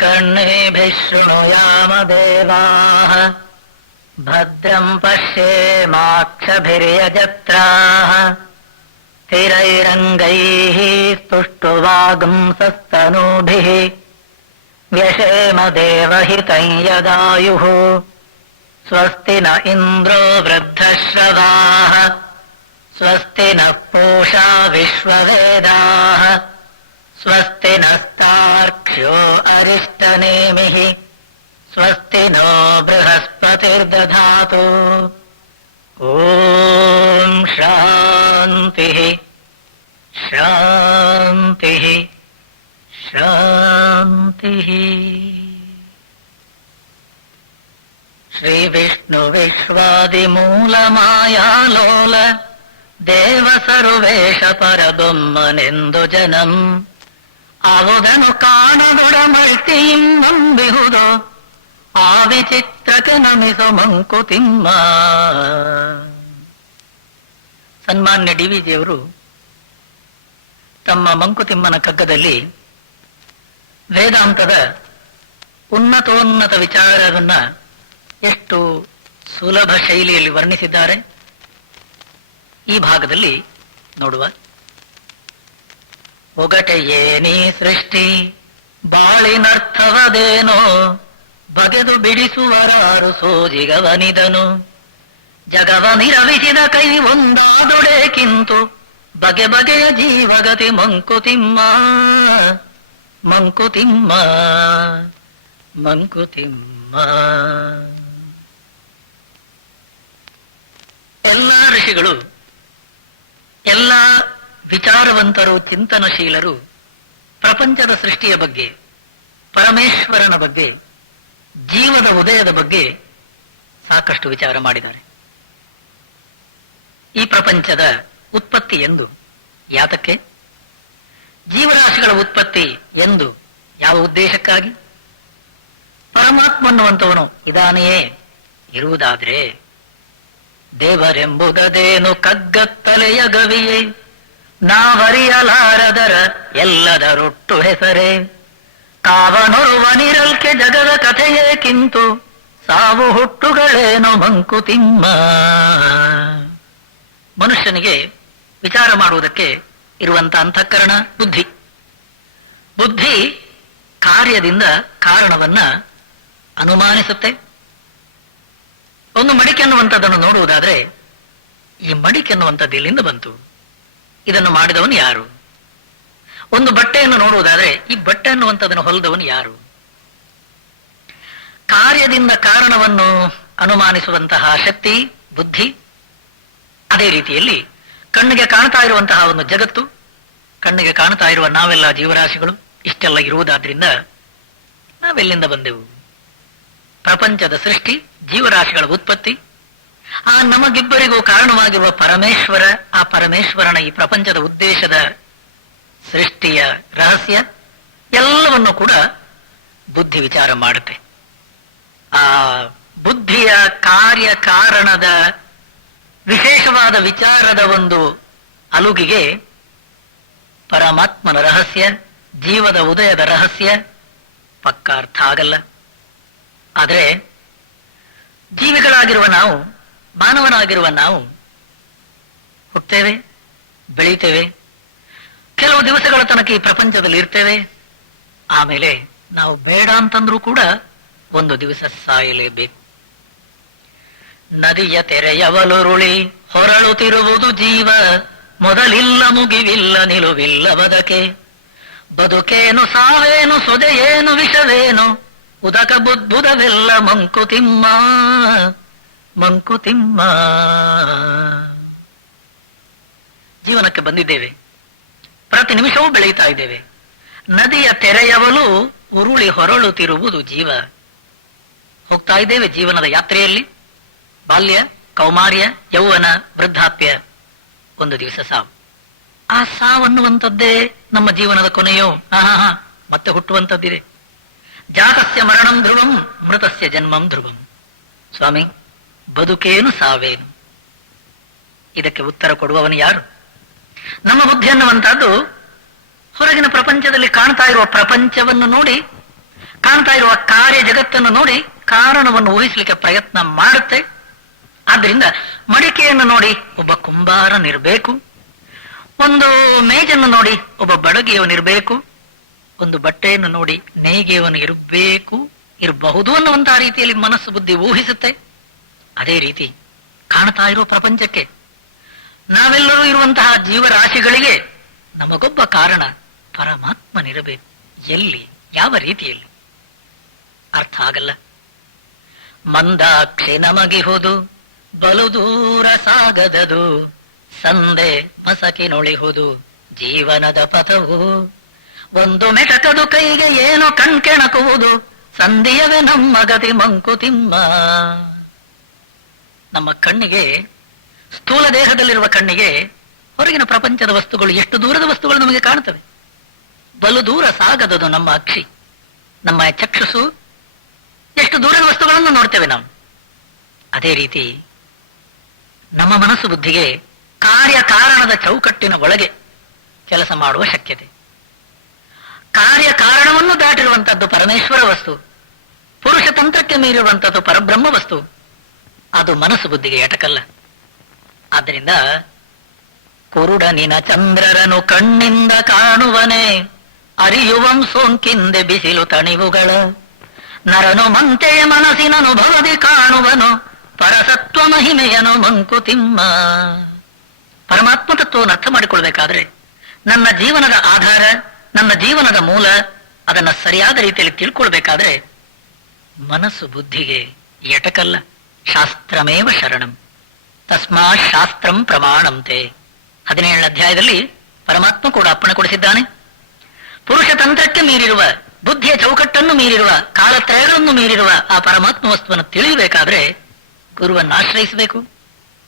कर्णेभिः शृणुयाम देवाः भद्रं पश्येमाक्षभिर्यजत्राः स्थिरैरङ्गैः स्तुष्टुवागुंसस्तनूभिः व्यशेम देवहितं यदायुः स्वस्ति न इन्द्रो वृद्धश्रवाः स्वस्ति नः पूषा विश्ववेदाः स्वस्ति नस्तार्क्ष्यो अरिष्टनेमिः स्वस्ति नो बृहस्पतिर्दधातु ॐ शान्तिः शान्तिः शान्तिः। श्रीविष्णुविश्वादिमूलमायालोल ದೇವ ಸರ್ವೇಶ ಪರಬೊಮ್ಮನೆಂದು ಜನಂ ಆವುದನು ಕಾಣದೊಡಮಳ್ತಿಯಿಂ ನಂಬಿಹುದು ಆ ವಿಚಿತ್ರಕ್ಕೆ ನಮಿಸು ಮಂಕುತಿಮ್ಮ. ಸನ್ಮಾನ್ಯ ಡಿ.ವಿ.ಜಿಯವರು ತಮ್ಮ ಮಂಕುತಿಮ್ಮನ ಕಗ್ಗದಲ್ಲಿ ವೇದಾಂತದ ಉನ್ನತೋನ್ನತ ವಿಚಾರವನ್ನ ಎಷ್ಟು ಸುಲಭ ಶೈಲಿಯಲ್ಲಿ ವರ್ಣಿಸಿದ್ದಾರೆ. ಈ ಭಾಗದಲ್ಲಿ ನೋಡುವ. ಒಗಟೆಯೇನೀ ಸೃಷ್ಟಿ ಬಾಳಿನರ್ಥವದೇನೋ ಬಗೆದು ಬಿಡಿಸುವರಾರು ಸೋಜಿಗವನಿದನು ಜಗವನಿರವಿಸಿದ ಕೈ ಒಂದಾದೊಡೇಕಿಂತು ಬಗೆ ಬಗೆಯ ಜೀವಗತಿ ಮಂಕುತಿಮ್ಮ ಮಂಕುತಿಮ್ಮ ಮಂಕುತಿಮ್ಮ. ಎಲ್ಲ ಋಷಿಗಳು, ಎಲ್ಲ ವಿಚಾರವಂತರು, ಚಿಂತನಶೀಲರು ಪ್ರಪಂಚದ ಸೃಷ್ಟಿಯ ಬಗ್ಗೆ, ಪರಮೇಶ್ವರನ ಬಗ್ಗೆ, ಜೀವದ ಉದಯದ ಬಗ್ಗೆ ಸಾಕಷ್ಟು ವಿಚಾರ ಮಾಡಿದ್ದಾರೆ. ಈ ಪ್ರಪಂಚದ ಉತ್ಪತ್ತಿ ಎಂದು ಯಾತಕ್ಕೆ, ಜೀವರಾಶಿಗಳ ಉತ್ಪತ್ತಿ ಎಂದು ಯಾವ ಉದ್ದೇಶಕ್ಕಾಗಿ, ಪರಮಾತ್ಮ ಅನ್ನುವಂಥವನು ಇದಾನೆಯೇ ಇರುವುದಾದ್ರೆ ದೇವರೆಂಬುದೇನು ಕಗ್ಗತ್ತಲೆಯ ಗವಿಯೇ ನಾವರಿಯಲಾರದರ ಎಲ್ಲದರೊಟ್ಟು ಹೆಸರೇ ಕಾವನೊರುವನಿರಲ್ಕೆ ಜಗದ ಕಥೆಯೇಕಿಂತು ಸಾವು ಹುಟ್ಟುಗಳೇನೋ ಮಂಕುತಿಮ್ಮ. ಮನುಷ್ಯನಿಗೆ ವಿಚಾರ ಮಾಡುವುದಕ್ಕೆ ಇರುವಂತ ಅಂತಃಕರಣ ಬುದ್ಧಿ. ಬುದ್ಧಿ ಕಾರ್ಯದಿಂದ ಕಾರಣವನ್ನ ಅನುಮಾನಿಸುತ್ತೆ. ಒಂದು ಮಡಿಕೆ ಅನ್ನುವಂಥದ್ದನ್ನು ನೋಡುವುದಾದ್ರೆ ಈ ಮಡಿಕೆ ಅನ್ನುವಂಥದ್ದು ಎಲ್ಲಿಂದ ಬಂತು, ಇದನ್ನು ಮಾಡಿದವನು ಯಾರು? ಒಂದು ಬಟ್ಟೆಯನ್ನು ನೋಡುವುದಾದ್ರೆ ಈ ಬಟ್ಟೆ ಅನ್ನುವಂಥದ್ದನ್ನು ಹೊಲಿದವನು ಯಾರು? ಕಾರ್ಯದಿಂದ ಕಾರಣವನ್ನು ಅನುಮಾನಿಸುವಂತಹ ಶಕ್ತಿ ಬುದ್ಧಿ. ಅದೇ ರೀತಿಯಲ್ಲಿ ಕಣ್ಣಿಗೆ ಕಾಣ್ತಾ ಇರುವಂತಹ ಒಂದು ಜಗತ್ತು, ಕಣ್ಣಿಗೆ ಕಾಣ್ತಾ ಇರುವ ನಾವೆಲ್ಲ ಜೀವರಾಶಿಗಳು ಇಷ್ಟೆಲ್ಲ ಇರುವುದಾದ್ರಿಂದ ನಾವೆಲ್ಲಿಂದ ಬಂದೆವು? ಪ್ರಪಂಚದ ಸೃಷ್ಟಿ, ಜೀವರಾಶಿಗಳ ಉತ್ಪತ್ತಿ, ಆ ನಮಗಿಬ್ಬರಿಗೂ ಕಾರಣವಾಗಿರುವ ಪರಮೇಶ್ವರ, ಆ ಪರಮೇಶ್ವರನ ಈ ಪ್ರಪಂಚದ ಉದ್ದೇಶದ ಸೃಷ್ಟಿಯ ರಹಸ್ಯ ಎಲ್ಲವನ್ನು ಕೂಡ ಬುದ್ಧಿ ವಿಚಾರ ಮಾಡುತ್ತೆ. ಆ ಬುದ್ಧಿಯ ಕಾರ್ಯ ಕಾರಣದ ವಿಶೇಷವಾದ ವಿಚಾರದ ಒಂದು ಅಲುಗಿಗೆ ಪರಮಾತ್ಮನ ರಹಸ್ಯ, ಜೀವದ ಉದಯದ ರಹಸ್ಯ ಪಕ್ಕ ಅರ್ಥ ಆಗಲ್ಲ. ಆದರೆ ಜೀವಿಗಳಾಗಿರುವ ನಾವು, ಮಾನವನಾಗಿರುವ ನಾವು ಹುಟ್ಟುತ್ತೇವೆ, ಬೆಳೀತೇವೆ, ಕೆಲವು ದಿವಸಗಳ ತನಕ ಈ ಪ್ರಪಂಚದಲ್ಲಿ ಇರ್ತೇವೆ. ಆಮೇಲೆ ನಾವು ಬೇಡ ಅಂತಂದ್ರೂ ಕೂಡ ಒಂದು ದಿವಸ ಸಾಯಲೇಬೇಕು. ನದಿಯ ತೆರೆಯವಲುರುಳಿ ಹೊರಳುತ್ತಿರುವುದು ಜೀವ, ಮೊದಲಿಲ್ಲ ಮುಗಿವಿಲ್ಲ ನಿಲುವಿಲ್ಲ ಬದಕೆ, ಬದುಕೇನು ಸಾವೇನು ಸೊದೆಯೇನು ವಿಷವೇನು ಉದಕ ಬುದ್ಬುದವೆಲ್ಲ ಮಂಕುತಿಮ್ಮ ಮಂಕುತಿಮ್ಮ. ಜೀವನಕ್ಕೆ ಬಂದಿದ್ದೇವೆ, ಪ್ರತಿ ನಿಮಿಷವೂ ಬೆಳೀತಾ ಇದ್ದೇವೆ. ನದಿಯ ತೆರೆಯವಲು ಉರುಳಿ ಹೊರಳುತ್ತಿರುವುದು ಜೀವ. ಹೋಗ್ತಾ ಇದ್ದೇವೆ ಜೀವನದ ಯಾತ್ರೆಯಲ್ಲಿ. ಬಾಲ್ಯ, ಕೌಮಾರ್ಯ, ಯೌವನ, ವೃದ್ಧಾಪ್ಯ, ಒಂದು ದಿವಸ ಸಾವು. ಆ ಸಾವನ್ನುವಂಥದ್ದೇ ನಮ್ಮ ಜೀವನದ ಕೊನೆಯೋ? ಮತ್ತೆ ಹುಟ್ಟುವಂಥದ್ದಿದೆ. ಜಾತಸ್ಯ ಮರಣಂ ಧ್ರುವಂ ಮೃತಸ್ಯ ಜನ್ಮಂ ಧ್ರುವಂ. ಸ್ವಾಮಿ, ಬದುಕೇನು ಸಾವೇನು? ಇದಕ್ಕೆ ಉತ್ತರ ಕೊಡುವವನು ಯಾರು? ನಮ್ಮ ಬುದ್ಧಿ ಅನ್ನುವಂತಹದ್ದು ಹೊರಗಿನ ಪ್ರಪಂಚದಲ್ಲಿ ಕಾಣ್ತಾ ಇರುವ ಪ್ರಪಂಚವನ್ನು ನೋಡಿ ಕಾಣ್ತಾ ಇರುವ ಕಾರ್ಯ ಜಗತ್ತನ್ನು ನೋಡಿ ಕಾರಣವನ್ನು ಊಹಿಸಲಿಕ್ಕೆ ಪ್ರಯತ್ನ ಮಾಡುತ್ತೆ. ಆದ್ದರಿಂದ ಮಡಿಕೆಯನ್ನು ನೋಡಿ ಒಬ್ಬ ಕುಂಬಾರನಿರಬೇಕು, ಒಂದು ಮೇಜನ್ನು ನೋಡಿ ಒಬ್ಬ ಬಡಗಿಯವನಿರಬೇಕು, ಒಂದು ಬಟ್ಟೆಯನ್ನು ನೋಡಿ ನೇಯ್ಗೆಯವನು ಇರಬಹುದು ಅನ್ನುವಂತಹ ರೀತಿಯಲ್ಲಿ ಮನಸ್ಸು ಬುದ್ಧಿ ಊಹಿಸುತ್ತೆ. ಅದೇ ರೀತಿ ಕಾಣ್ತಾ ಇರುವ ಪ್ರಪಂಚಕ್ಕೆ, ನಾವೆಲ್ಲರೂ ಇರುವಂತಹ ಜೀವರಾಶಿಗಳಿಗೆ ನಮಗೊಬ್ಬ ಕಾರಣ ಪರಮಾತ್ಮನಿರಬೇಕು. ಎಲ್ಲಿ, ಯಾವ ರೀತಿಯಲ್ಲಿ ಅರ್ಥ ಆಗಲ್ಲ. ಮಂದಾಕ್ಷಿ ನಮಗಿಹುದು ಬಲು ದೂರ ಸಾಗದದು, ಸಂದೆ ಮಸಕಿನೊಳಿಹುದು ಜೀವನದ ಪಥವು, ಒಂದು ಮೆಟಕದು ಕೈಗೆ ಏನೋ ಕಣ್ಕೆಣಕುವುದು, ಸಂಧಿಯವೇ ನಮ್ಮ ಗತಿ ಮಂಕುತಿಮ್ಮ. ನಮ್ಮ ಕಣ್ಣಿಗೆ, ಸ್ಥೂಲ ದೇಹದಲ್ಲಿರುವ ಕಣ್ಣಿಗೆ ಹೊರಗಿನ ಪ್ರಪಂಚದ ವಸ್ತುಗಳು, ಎಷ್ಟು ದೂರದ ವಸ್ತುಗಳು ನಮಗೆ ಕಾಣುತ್ತವೆ. ಬಲು ದೂರ ಸಾಗದದು ನಮ್ಮ ಅಕ್ಷಿ, ನಮ್ಮ ಚಕ್ಷುಸು ಎಷ್ಟು ದೂರದ ವಸ್ತುಗಳನ್ನು ನೋಡ್ತೇವೆ ನಾವು. ಅದೇ ರೀತಿ ನಮ್ಮ ಮನಸ್ಸು ಬುದ್ಧಿಗೆ ಕಾರ್ಯಕಾರಣದ ಚೌಕಟ್ಟಿನ ಒಳಗೆ ಕೆಲಸ ಮಾಡುವ ಶಕ್ಯತೆ. ಕಾರ್ಯಕಾರಣವನ್ನು ದಾಟಿರುವಂತದ್ದು ಪರಮೇಶ್ವರ ವಸ್ತು, ಪುರುಷ ತಂತ್ರಕ್ಕೆ ಮೀರಿರುವಂತದ್ದು ಪರಬ್ರಹ್ಮ ವಸ್ತು. ಅದು ಮನಸ್ಸು ಬುದ್ಧಿಗೆ ಎಟಕಲ್ಲ. ಆದ್ದರಿಂದ ಕುರುಡನಿನ ಚಂದ್ರರನು ಕಣ್ಣಿಂದ ಕಾಣುವನೆ, ಅರಿಯುವಂ ಸೋಂಕಿಂದೆ ಬಿಸಿಲು ತಣಿವುಗಳ, ನರನು ಮಂತೆಯ ಮನಸ್ಸಿನ ಅನುಭವದಿ ಕಾಣುವನು, ಪರಸತ್ವ ಮಹಿಮೆಯನು ಮಂಕುತಿಮ್ಮ. ಪರಮಾತ್ಮ ತತ್ವವನ್ನು ಅರ್ಥ ಮಾಡಿಕೊಳ್ಬೇಕಾದ್ರೆ ನನ್ನ ಜೀವನದ ಆಧಾರ, ನನ್ನ ಜೀವನದ ಮೂಲ, ಅದನ್ನ ಸರಿಯಾದ ರೀತಿಯಲ್ಲಿ ತಿಳ್ಕೊಳ್ಬೇಕಾದ್ರೆ ಮನಸ್ಸು ಬುದ್ಧಿಗೆ ಎಟಕಲ್ಲ. ಶಾಸ್ತ್ರಮೇವ ಶರಣಂ ತಸ್ಮಾತ್ ಶಾಸ್ತ್ರಂ ಪ್ರಮಾಣಂತೆ. 17ನೇ ಅಧ್ಯಾಯದಲ್ಲಿ ಪರಮಾತ್ಮ ಕೂಡ ಅಪ್ಪಣೆ ಕೊಡಿಸಿದ್ದಾನೆ. ಪುರುಷ ತಂತ್ರಕ್ಕೆ ಮೀರಿರುವ, ಬುದ್ಧಿಯ ಚೌಕಟ್ಟನ್ನು ಮೀರಿರುವ, ಕಾಲತ್ರಯಗಳನ್ನು ಮೀರಿರುವ ಆ ಪರಮಾತ್ಮ ವಸ್ತುವನ್ನು ತಿಳಿಯಬೇಕಾದ್ರೆ ಗುರುವನ್ನು ಆಶ್ರಯಿಸಬೇಕು,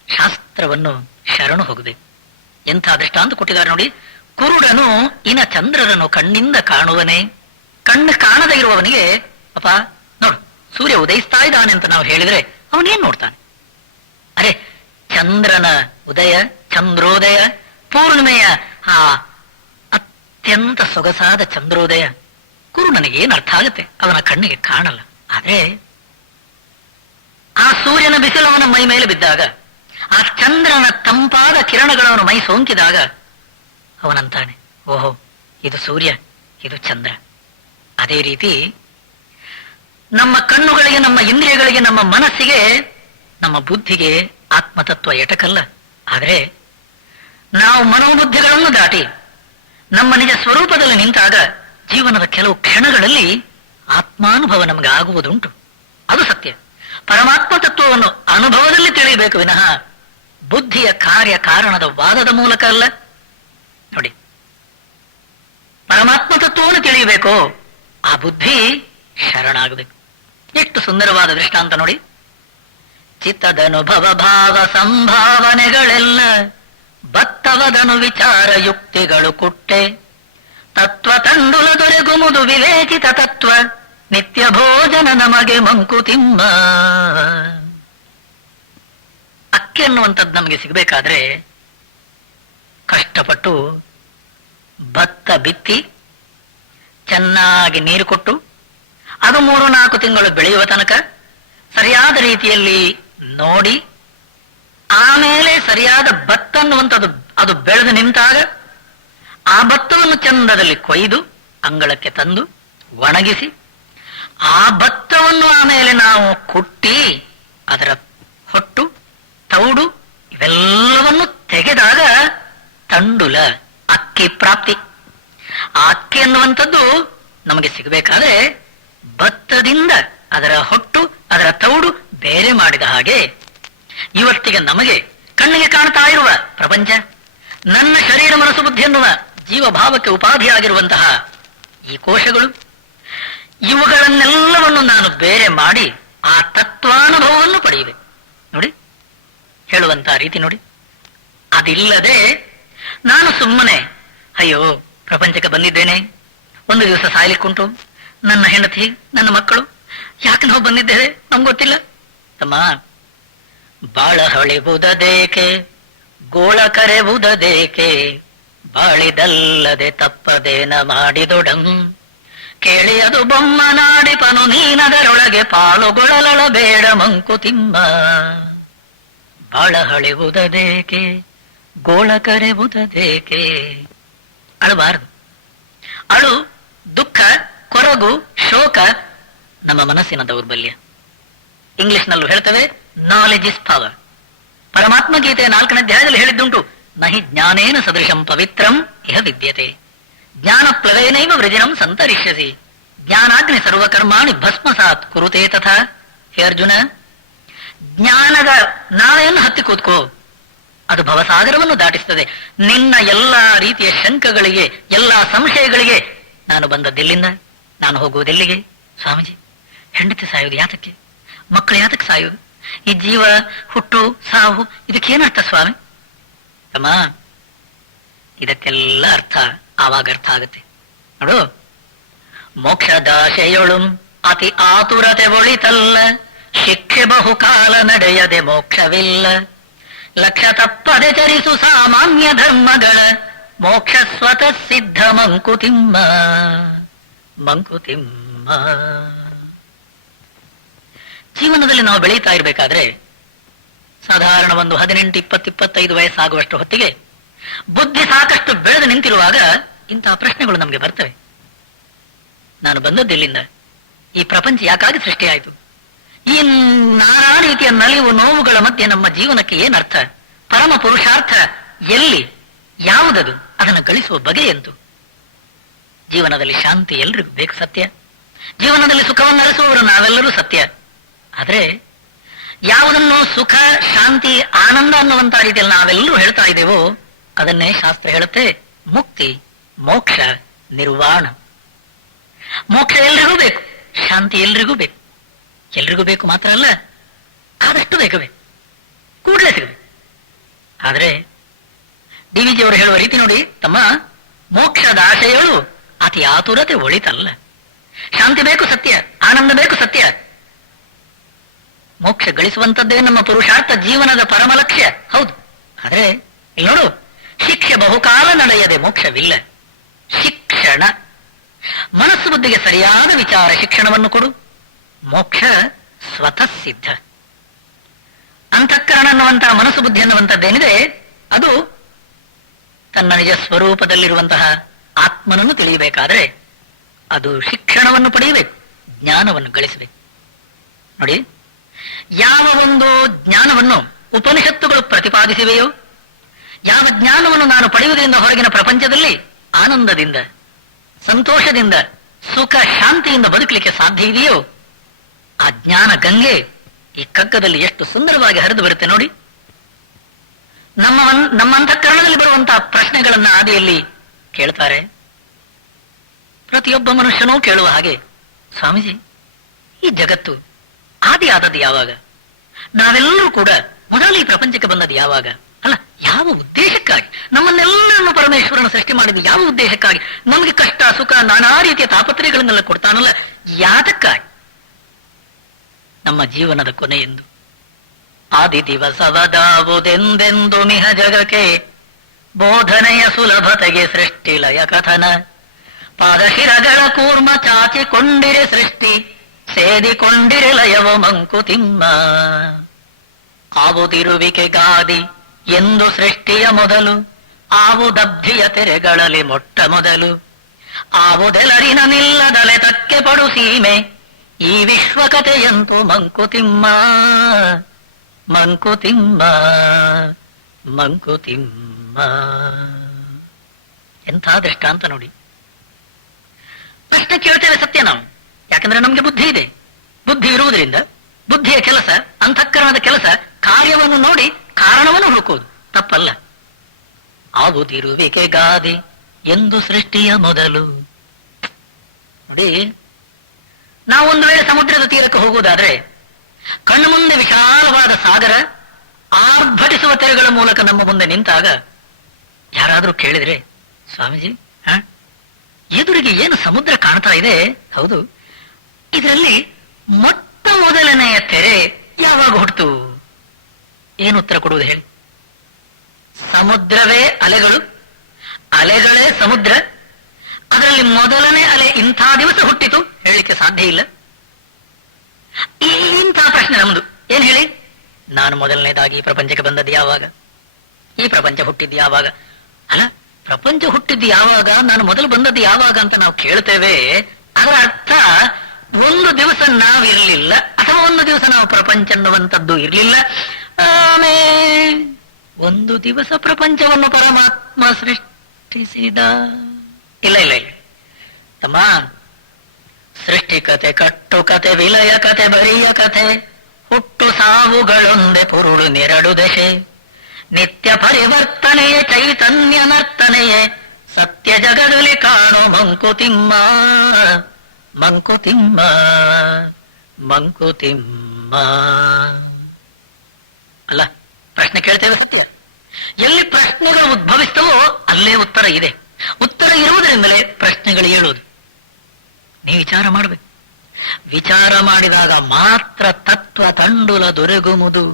ಶಾಸ್ತ್ರವನ್ನು ಶರಣು ಹೋಗಬೇಕು. ಎಂಥ ದೃಷ್ಟಾಂತ ಕೊಟ್ಟಿದ್ದಾರೆ ನೋಡಿ. ಕುರುಡನು ಇನ ಚಂದ್ರರನ್ನು ಕಣ್ಣಿಂದ ಕಾಣುವನೇ. ಕಣ್ಣು ಕಾಣದೇ ಇರುವವನಿಗೆ, ಅಪ್ಪ ನೋಡು ಸೂರ್ಯ ಉದಯಿಸ್ತಾ ಇದ್ದಾನೆ ಅಂತ ನಾವು ಹೇಳಿದ್ರೆ ಅವನೇನ್ ನೋಡ್ತಾನೆ? ಅರೆ, ಚಂದ್ರನ ಉದಯ, ಚಂದ್ರೋದಯ, ಪೂರ್ಣಿಮೆಯ ಆ ಅತ್ಯಂತ ಸೊಗಸಾದ ಚಂದ್ರೋದಯ ಕುರುಡನಿಗೆ ಏನ್ ಅರ್ಥ ಆಗುತ್ತೆ? ಅವನ ಕಣ್ಣಿಗೆ ಕಾಣಲ್ಲ. ಆದ್ರೆ ಆ ಸೂರ್ಯನ ಬಿಸಿಲು ಅವನ ಮೈ ಮೇಲೆ ಬಿದ್ದಾಗ, ಆ ಚಂದ್ರನ ತಂಪಾದ ಕಿರಣಗಳನ್ನು ಮೈ ಸೋಂಕಿದಾಗ ಅವನಂತಾನೆ, ಓಹೋ ಇದು ಸೂರ್ಯ, ಇದು ಚಂದ್ರ. ಅದೇ ರೀತಿ ನಮ್ಮ ಕಣ್ಣುಗಳಿಗೆ, ನಮ್ಮ ಇಂದ್ರಿಯಗಳಿಗೆ, ನಮ್ಮ ಮನಸ್ಸಿಗೆ, ನಮ್ಮ ಬುದ್ಧಿಗೆ ಆತ್ಮತತ್ವ ಎಟಕಲ್ಲ. ಆದರೆ ನಾವು ಮನೋಬುದ್ಧಿಗಳನ್ನು ದಾಟಿ ನಮ್ಮ ನಿಜ ಸ್ವರೂಪದಲ್ಲಿ ನಿಂತಾಗ ಜೀವನದ ಕೆಲವು ಕ್ಷಣಗಳಲ್ಲಿ ಆತ್ಮಾನುಭವ ನಮಗೆ ಆಗುವುದುಂಟು. ಅದು ಸತ್ಯ. ಪರಮಾತ್ಮ ತತ್ವವನ್ನು ಅನುಭವದಲ್ಲಿ ತಿಳಿಯಬೇಕು ವಿನಃ ಬುದ್ಧಿಯ ಕಾರ್ಯ ಕಾರಣದ ವಾದದ ಮೂಲಕ ಅಲ್ಲ. ನೋಡಿ, ಪರಮಾತ್ಮ ತತ್ವವನ್ನು ತಿಳಿಯಬೇಕು, ಆ ಬುದ್ಧಿ ಶರಣಾಗಬೇಕು. ಎಷ್ಟು ಸುಂದರವಾದ ದೃಷ್ಟಾಂತ ನೋಡಿ. ಚಿತ್ತದನುಭವ ಭಾವ ಸಂಭಾವನೆಗಳೆಲ್ಲ ಬತ್ತವದನು ವಿಚಾರ ಯುಕ್ತಿಗಳು ಕುಟ್ಟೆ, ತತ್ವ ತಂಡುಲ ದೊರೆಗುಮುದು ವಿವೇಚಿತ ತತ್ವ, ನಿತ್ಯ ಭೋಜನ ನಮಗೆ ಮಂಕುತಿಮ್ಮ. ಅಕ್ಕಿ ಅನ್ನುವಂಥದ್ದು ನಮಗೆ ಸಿಗಬೇಕಾದ್ರೆ ಕಷ್ಟಪಟ್ಟು ಭತ್ತ ಬಿತ್ತಿ ಚೆನ್ನಾಗಿ ನೀರು ಕೊಟ್ಟು ಅದು 3-4 ತಿಂಗಳು ಬೆಳೆಯುವ ತನಕ ಸರಿಯಾದ ರೀತಿಯಲ್ಲಿ ನೋಡಿ, ಆಮೇಲೆ ಸರಿಯಾದ ಭತ್ತ ಅನ್ನುವಂಥದ್ದು ಅದು ಬೆಳೆದು ನಿಂತಾಗ ಆ ಭತ್ತವನ್ನು ಚಂದದಲ್ಲಿ ಕೊಯ್ದು ಅಂಗಳಕ್ಕೆ ತಂದು ಒಣಗಿಸಿ, ಆ ಭತ್ತವನ್ನು ಆಮೇಲೆ ನಾವು ಕುಟ್ಟಿ ಅದರ ಹೊಟ್ಟು, ತೌಡು ಇವೆಲ್ಲವನ್ನು ತೆಗೆದಾಗ ತಂಡುಲ ಅಕ್ಕಿ ಪ್ರಾಪ್ತಿ. ಆ ಅಕ್ಕಿ ಅನ್ನುವಂಥದ್ದು ನಮಗೆ ಸಿಗಬೇಕಾದ್ರೆ ಭತ್ತದಿಂದ ಅದರ ಹೊಟ್ಟು, ಅದರ ತೌಡು ಬೇರೆ ಮಾಡಿದ ಹಾಗೆ ಇವತ್ತಿಗೆ ನಮಗೆ ಕಣ್ಣಿಗೆ ಕಾಣ್ತಾ ಇರುವ ಪ್ರಪಂಚ, ನನ್ನ ಶರೀರ ಮನಸ್ಸು ಬುದ್ಧಿ ಎನ್ನುವ ಜೀವಭಾವಕ್ಕೆ ಉಪಾಧಿಯಾಗಿರುವಂತಹ ಈ ಕೋಶಗಳು, ಇವುಗಳನ್ನೆಲ್ಲವನ್ನು ನಾನು ಬೇರೆ ಮಾಡಿ ಆ ತತ್ವಾನುಭವವನ್ನು ಪಡೆಯುವೆ. ನೋಡಿ, ಹೇಳುವಂತಹ ರೀತಿ ನೋಡಿ. ಅದಿಲ್ಲದೆ ನಾನು ಸುಮ್ಮನೆ ಅಯ್ಯೋ ಪ್ರಪಂಚಕ್ಕೆ ಬಂದಿದ್ದೇನೆ, ಒಂದು ದಿವಸ ಸಾಯ್ಲಿಕ್ಕುಂಟು, ನನ್ನ ಹೆಂಡತಿ, ನನ್ನ ಮಕ್ಕಳು, ಯಾಕೆ ನಾವು ಬಂದಿದ್ದೇವೆ ನಮ್ಗೆ ಗೊತ್ತಿಲ್ಲ. ತಮ್ಮ, ಬಾಳ ಹೊಳೆಬುದದೇಕೆ, ಗೋಳ ಕರೆಬುದದೇಕೆ, ಬಾಳಿದಲ್ಲದೆ ತಪ್ಪದೇನ ಮಾಡಿದೊಡಂ, ಕೇಳಿಯದು ಬೊಮ್ಮನಾಡಿಪನು ನೀನದರೊಳಗೆ ಪಾಲುಗೊಳ್ಳಲಳ ಬೇಡ ಮಂಕುತಿಮ್ಮ. ಬಾಳ ಹಳೆವುದೇಕೆ ಗೋಳ ಕರೆವುದೇಕೆ. ಅಳಬಾರದು. ಅಳು, ದುಃಖ, ಕೊರಗು, ಶೋಕ ನಮ್ಮ ಮನಸ್ಸಿನ ದೌರ್ಬಲ್ಯ. ಇಂಗ್ಲಿಷ್ನಲ್ಲೂ ಹೇಳ್ತವೆ ನಾಲೆಜ್ ಇಸ್ ಪವರ್. ಪರಮಾತ್ಮ ಗೀತೆ 4ನೇ ಅಧ್ಯಾಯದಲ್ಲಿ ಹೇಳಿದ್ದುಂಟು, ನಹಿ ಜ್ಞಾನೇನ ಸದೃಶಂ ಪವಿತ್ರಂ ಇಹ ವಿದ್ಯತೆ, ಜ್ಞಾನ ಪ್ಲವೇನೈವ ವೃಜಿನಂ ಸಂತರಿಷ್ಯಸಿ, ಜ್ಞಾನಾಗ್ನಿ ಸರ್ವಕರ್ಮಾಣಿ ಭಸ್ಮಸಾತ್ ಕುರುತೆ ತಥಾ. ಹೇ ಅರ್ಜುನ, ಜ್ಞಾನದ ನಾಳೆಯನ್ನು ಹತ್ತಿ ಕೂತ್ಕೋ, ಅದು ಭವಸಾಗರವನ್ನು ದಾಟಿಸ್ತದೆ. ನಿನ್ನ ಎಲ್ಲಾ ರೀತಿಯ ಶಂಕಗಳಿಗೆ, ಎಲ್ಲಾ ಸಂಶಯಗಳಿಗೆ ನಾನು ಬಂದದ್ದೆಲ್ಲಿಂದ, ನಾನು ಹೋಗುವುದೆಲ್ಲಿಗೆ? ಸ್ವಾಮೀಜಿ, ಹೆಂಡತಿ ಸಾಯುವುದು ಯಾತಕ್ಕೆ? ಮಕ್ಕಳು ಯಾತಕ್ಕೆ ಸಾಯುವುದು? ಈ ಜೀವ, ಹುಟ್ಟು, ಸಾವು, ಇದಕ್ಕೇನರ್ಥ ಸ್ವಾಮಿ? ಅಮ್ಮ, ಇದಕ್ಕೆಲ್ಲ ಅರ್ಥ ಆವಾಗ ಅರ್ಥ ಆಗುತ್ತೆ ನೋಡು. ಮೋಕ್ಷದಾಶೆಯೊಳುಂ ಅತಿ ಆತುರತೆ ಒಳಿತಲ್ಲ, ಶಿಕ್ಷೆ ಬಹುಕಾಲ ನಡೆಯದೆ ಮೋಕ್ಷವಿಲ್ಲ. ಲಕ್ಷ ತಪ್ಪದೆ ಚರಿಸು ಸಾಮಾನ್ಯ ಧರ್ಮಗಳ, ಮೋಕ್ಷ ಸ್ವತಃ ಸಿದ್ಧ ಮಂಕುತಿಮ್ಮ. ಮಂಕುತಿಮ್ಮ. ಜೀವನದಲ್ಲಿ ನಾವು ಬೆಳೀತಾ ಇರಬೇಕಾದ್ರೆ ಸಾಧಾರಣ ಒಂದು 18, 20, 25 ವಯಸ್ಸಾಗುವಷ್ಟು ಹೊತ್ತಿಗೆ ಬುದ್ಧಿ ಸಾಕಷ್ಟು ಬೆಳೆದು ನಿಂತಿರುವಾಗ ಇಂತಹ ಪ್ರಶ್ನೆಗಳು ನಮಗೆ ಬರ್ತವೆ. ನಾನು ಬಂದದ್ದೆಲ್ಲಿಂದ? ಈ ಪ್ರಪಂಚ ಯಾಕಾಗಿ ಸೃಷ್ಟಿಯಾಯಿತು? ಈ ನಾನಾ ರೀತಿಯ ನಲಿವು ನೋವುಗಳ ಮಧ್ಯೆ ನಮ್ಮ ಜೀವನಕ್ಕೆ ಏನರ್ಥ? ಪರಮ ಪುರುಷಾರ್ಥ ಎಲ್ಲಿ? ಯಾವುದದು? ಅದನ್ನು ಗಳಿಸುವ ಬಗೆ ಎಂತು? ಜೀವನದಲ್ಲಿ ಶಾಂತಿ ಎಲ್ರಿಗೂ ಬೇಕು, ಸತ್ಯ. ಜೀವನದಲ್ಲಿ ಸುಖವನ್ನು ಅರಸುವವರು ನಾವೆಲ್ಲರೂ, ಸತ್ಯ. ಆದ್ರೆ ಯಾವುದನ್ನು ಸುಖ, ಶಾಂತಿ, ಆನಂದ ಅನ್ನುವಂತ ರೀತಿಯಲ್ಲಿ ನಾವೆಲ್ಲರೂ ಹೇಳ್ತಾ ಇದ್ದೇವೋ ಅದನ್ನೇ ಶಾಸ್ತ್ರ ಹೇಳುತ್ತೆ ಮುಕ್ತಿ, ಮೋಕ್ಷ, ನಿರ್ವಾಣ. ಮೋಕ್ಷ ಎಲ್ರಿಗೂ ಬೇಕು, ಶಾಂತಿ ಎಲ್ರಿಗೂ ಬೇಕು. ಎಲ್ರಿಗೂ ಬೇಕು ಮಾತ್ರ ಅಲ್ಲ, ಆದಷ್ಟು ಬೇಕೇ ಬೇಕು, ಕೂಡಲೇ ಸಿಗಬೇಕು. ಆದ್ರೆ DVG ಅವರು ಹೇಳುವ ರೀತಿ ನೋಡಿ ತಮ್ಮ, ಮೋಕ್ಷದ ಆಶಯಗಳು ಅತಿ ಆತುರತೆ ಒಳಿತಲ್ಲ. ಶಾಂತಿ ಬೇಕು ಸತ್ಯ, ಆನಂದ ಬೇಕು ಸತ್ಯ. ಮೋಕ್ಷ ಗಳಿಸುವಂತದ್ದೇ ನಮ್ಮ ಪುರುಷಾರ್ಥ, ಜೀವನದ ಪರಮ ಲಕ್ಷ್ಯ, ಹೌದು. ಆದ್ರೆ ಇಲ್ಲಿ ನೋಡು, ಶಿಕ್ಷೆ ಬಹುಕಾಲ ನಡೆಯದೆ ಮೋಕ್ಷವಿಲ್ಲ. ಶಿಕ್ಷಣ, ಮನಸ್ಸು ಬುದ್ಧಿಗೆ ಸರಿಯಾದ ವಿಚಾರ ಶಿಕ್ಷಣವನ್ನು ಕೊಡು, ಮೋಕ್ಷ ಸ್ವತಃ ಸಿದ್ಧ. ಅಂತಃಕರಣ ಅನ್ನುವಂತಹ ಮನಸ್ಸು ಬುದ್ಧಿ ಅನ್ನುವಂಥದ್ದೇನಿದೆ, ಅದು ತನ್ನ ನಿಜ ಸ್ವರೂಪದಲ್ಲಿರುವಂತಹ ಆತ್ಮನನ್ನು ತಿಳಿಯಬೇಕಾದ್ರೆ ಅದು ಶಿಕ್ಷಣವನ್ನು ಪಡೆಯಬೇಕು, ಜ್ಞಾನವನ್ನು ಗಳಿಸಬೇಕು. ನೋಡಿ, ಯಾವ ಒಂದು ಜ್ಞಾನವನ್ನು ಉಪನಿಷತ್ತುಗಳು ಪ್ರತಿಪಾದಿಸಿವೆಯೋ, ಯಾವ ಜ್ಞಾನವನ್ನು ನಾನು ಪಡೆಯುವುದರಿಂದ ಹೊರಗಿನ ಪ್ರಪಂಚದಲ್ಲಿ ಆನಂದದಿಂದ, ಸಂತೋಷದಿಂದ, ಸುಖ, ಶಾಂತಿಯಿಂದ ಬದುಕಲಿಕ್ಕೆ ಸಾಧ್ಯ ಇದೆಯೋ, ಆ ಜ್ಞಾನ ಗಂಗೆ ಈ ಕಗ್ಗದಲ್ಲಿ ಎಷ್ಟು ಸುಂದರವಾಗಿ ಹರಿದು ಬರುತ್ತೆ ನೋಡಿ. ನಮ್ಮ ಅಂತಃಕರಣದಲ್ಲಿ ಬರುವಂತಹ ಪ್ರಶ್ನೆಗಳನ್ನ ಆದಿಯಲ್ಲಿ ಕೇಳ್ತಾರೆ. ಪ್ರತಿಯೊಬ್ಬ ಮನುಷ್ಯನೂ ಕೇಳುವ ಹಾಗೆ, ಸ್ವಾಮೀಜಿ, ಈ ಜಗತ್ತು ಆದಿ ಆದದ್ದು ಯಾವಾಗ? ನಾವೆಲ್ಲರೂ ಕೂಡ ಮೊದಲು ಈ ಪ್ರಪಂಚಕ್ಕೆ ಬಂದದ್ದು ಯಾವಾಗ? ಅಲ್ಲ, ಯಾವ ಉದ್ದೇಶಕ್ಕಾಗಿ ನಮ್ಮನ್ನೆಲ್ಲರನ್ನು ಪರಮೇಶ್ವರನ ಸೃಷ್ಟಿ ಮಾಡಿದ್ದು? ಯಾವ ಉದ್ದೇಶಕ್ಕಾಗಿ? ನಮಗೆ ಕಷ್ಟ, ಸುಖ, ನಾನಾ ರೀತಿಯ ತಾಪತ್ರಯಗಳನ್ನೆಲ್ಲ ಕೊಡ್ತಾನಲ್ಲ, ಯಾತಕ್ಕಾಗಿ? ನಮ್ಮ ಜೀವನದ ಕೊನೆಯೆಂದು ಆದಿ ದಿವಸವದಾವುದೆಂದೆಂದು ಮಿಹ ಜಗಕ್ಕೆ, ಬೋಧನೆಯ ಸುಲಭತೆಗೆ ಸೃಷ್ಟಿಲಯ ಕಥನ, ಪಾದಶಿರಗಳ ಕೂರ್ಮ ಚಾಚಿಕೊಂಡಿರೆ ಸೃಷ್ಟಿ, ಸೇದಿಕೊಂಡಿರೆ ಲಯವ ಮಂಕುತಿಮ್ಮ. ಆವುದಿರುವಿಕೆ ಗಾದಿ ಎಂದು ಸೃಷ್ಟಿಯ ಮೊದಲು, ಆವುದಬ್ಧಿಯ ತೆರೆಗಳಲ್ಲಿ ಮೊಟ್ಟ ಮೊದಲು, ಆವುದೆಲರಿನ ನಿಲ್ಲದಲೆ ತಕ್ಕೆ ಪಡು ಸೀಮೆ, ಈ ವಿಶ್ವಕಥೆಯಂತೂ ಮಂಕುತಿಮ್ಮ. ಮಂಕುತಿಮ್ಮ, ಮಂಕುತಿಮ್ಮ. ಎಂಥ ದೃಷ್ಟಾಂತ ನೋಡಿ. ಪ್ರಶ್ನೆ ಕೇಳ್ತೇವೆ ಸತ್ಯ ನಾವು, ಯಾಕಂದ್ರೆ ನಮ್ಗೆ ಬುದ್ಧಿ ಇದೆ. ಬುದ್ಧಿ ಇರುವುದರಿಂದ ಬುದ್ಧಿಯ ಕೆಲಸ, ಅಂತಃಕರಣದ ಕೆಲಸ, ಕಾರ್ಯವನ್ನು ನೋಡಿ ಕಾರಣವನ್ನು ಹುಡುಕೋದು ತಪ್ಪಲ್ಲ. ಆವುದಿರುವಿಕೆ ಗಾದಿ ಎಂದು ಸೃಷ್ಟಿಯ ಮೊದಲು. ನೋಡಿ, ನಾವು ಒಂದು ವೇಳೆ ಸಮುದ್ರದ ತೀರಕ್ಕೆ ಹೋಗುವುದಾದ್ರೆ ಕಣ್ಣು ಮುಂದೆ ವಿಶಾಲವಾದ ಸಾಗರ, ಆರ್ಭಟಿಸುವ ತೆರೆಗಳ ಮೂಲಕ ನಮ್ಮ ಮುಂದೆ ನಿಂತಾಗ ಯಾರಾದ್ರೂ ಕೇಳಿದ್ರೆ, ಸ್ವಾಮೀಜಿ, ಎದುರಿಗೆ ಏನು ಸಮುದ್ರ ಕಾಣ್ತಾ ಇದೆ? ಹೌದು, ಇದರಲ್ಲಿ ಮೊಟ್ಟ ಮೊದಲನೆಯ ತೆರೆ ಯಾವಾಗ ಹುಟ್ಟಿತು? ಏನು ಉತ್ತರ ಕೊಡುವುದು ಹೇಳಿ? ಸಮುದ್ರವೇ ಅಲೆಗಳು, ಅಲೆಗಳೇ ಸಮುದ್ರ, ಅದರಲ್ಲಿ ಮೊದಲನೇ ಅಲೆ ಇಂಥ ದಿವಸ ಹುಟ್ಟಿತು ಹೇಳಲಿಕ್ಕೆ ಸಾಧ್ಯ ಇಲ್ಲ. ಇಂಥ ಪ್ರಶ್ನೆ ನಮ್ದು. ಏನ್ ಹೇಳಿ, ನಾನು ಮೊದಲನೇದಾಗಿ ಈ ಪ್ರಪಂಚಕ್ಕೆ ಬಂದದ್ದು ಯಾವಾಗ, ಈ ಪ್ರಪಂಚ ಹುಟ್ಟಿದ್ದು ಯಾವಾಗ? ಅಲ್ಲ, ಪ್ರಪಂಚ ಹುಟ್ಟಿದ್ದು ಯಾವಾಗ, ನಾನು ಮೊದಲು ಬಂದದ್ದು ಯಾವಾಗ ಅಂತ ನಾವು ಕೇಳ್ತೇವೆ. ಅದರ ಅರ್ಥ ಒಂದು ದಿವಸ ನಾವಿರ್ಲಿಲ್ಲ, ಅಥವಾ ಒಂದು ದಿವಸ ನಾವು ಪ್ರಪಂಚ ಅನ್ನುವಂಥದ್ದು ಇರ್ಲಿಲ್ಲ. ಆಮೇಲೆ ಒಂದು ದಿವಸ ಪ್ರಪಂಚವನ್ನು ಪರಮಾತ್ಮ ಸೃಷ್ಟಿಸಿದ. ಇಲ್ಲ ಇಲ್ಲ ಇಲ್ಲ ತಮ್ಮ, ಸೃಷ್ಟಿ ಕತೆ, ಕಟ್ಟು ಕತೆ, ವಿಲಯ ಕತೆ, ಬರಿಯ ಕತೆ, ಹುಟ್ಟು ಸಾವುಗಳೊಂದೆ ಪುರುಳು ನೆರಡು ದಶೆ, ನಿತ್ಯ ಪರಿವರ್ತನೆಯೇ ಚೈತನ್ಯ ನರ್ತನೆಯೇ, ಸತ್ಯ ಜಗದಲ್ಲಿ ಕಾಣು ಮಂಕುತಿಮ್ಮ ಮಂಕುತಿಮ್ಮ ಮಂಕುತಿಮ್ಮ. ಅಲ್ಲ, ಪ್ರಶ್ನೆ ಕೇಳ್ತೇವೆ ಸತ್ಯ. ಎಲ್ಲಿ ಪ್ರಶ್ನೆಗಳು ಉದ್ಭವಿಸ್ತವೋ ಅಲ್ಲೇ ಉತ್ತರ ಇದೆ. ಉತ್ತರ ಇರುವುದರಿಂದಲೇ ಪ್ರಶ್ನೆಗಳು ಹೇಳುವುದು. ನೀವು ವಿಚಾರ ಮಾಡಬೇಕು. ವಿಚಾರ ಮಾಡಿದಾಗ ಮಾತ್ರ ತತ್ವ ತಂಡುಲ ದೊರೆಗುವುದು.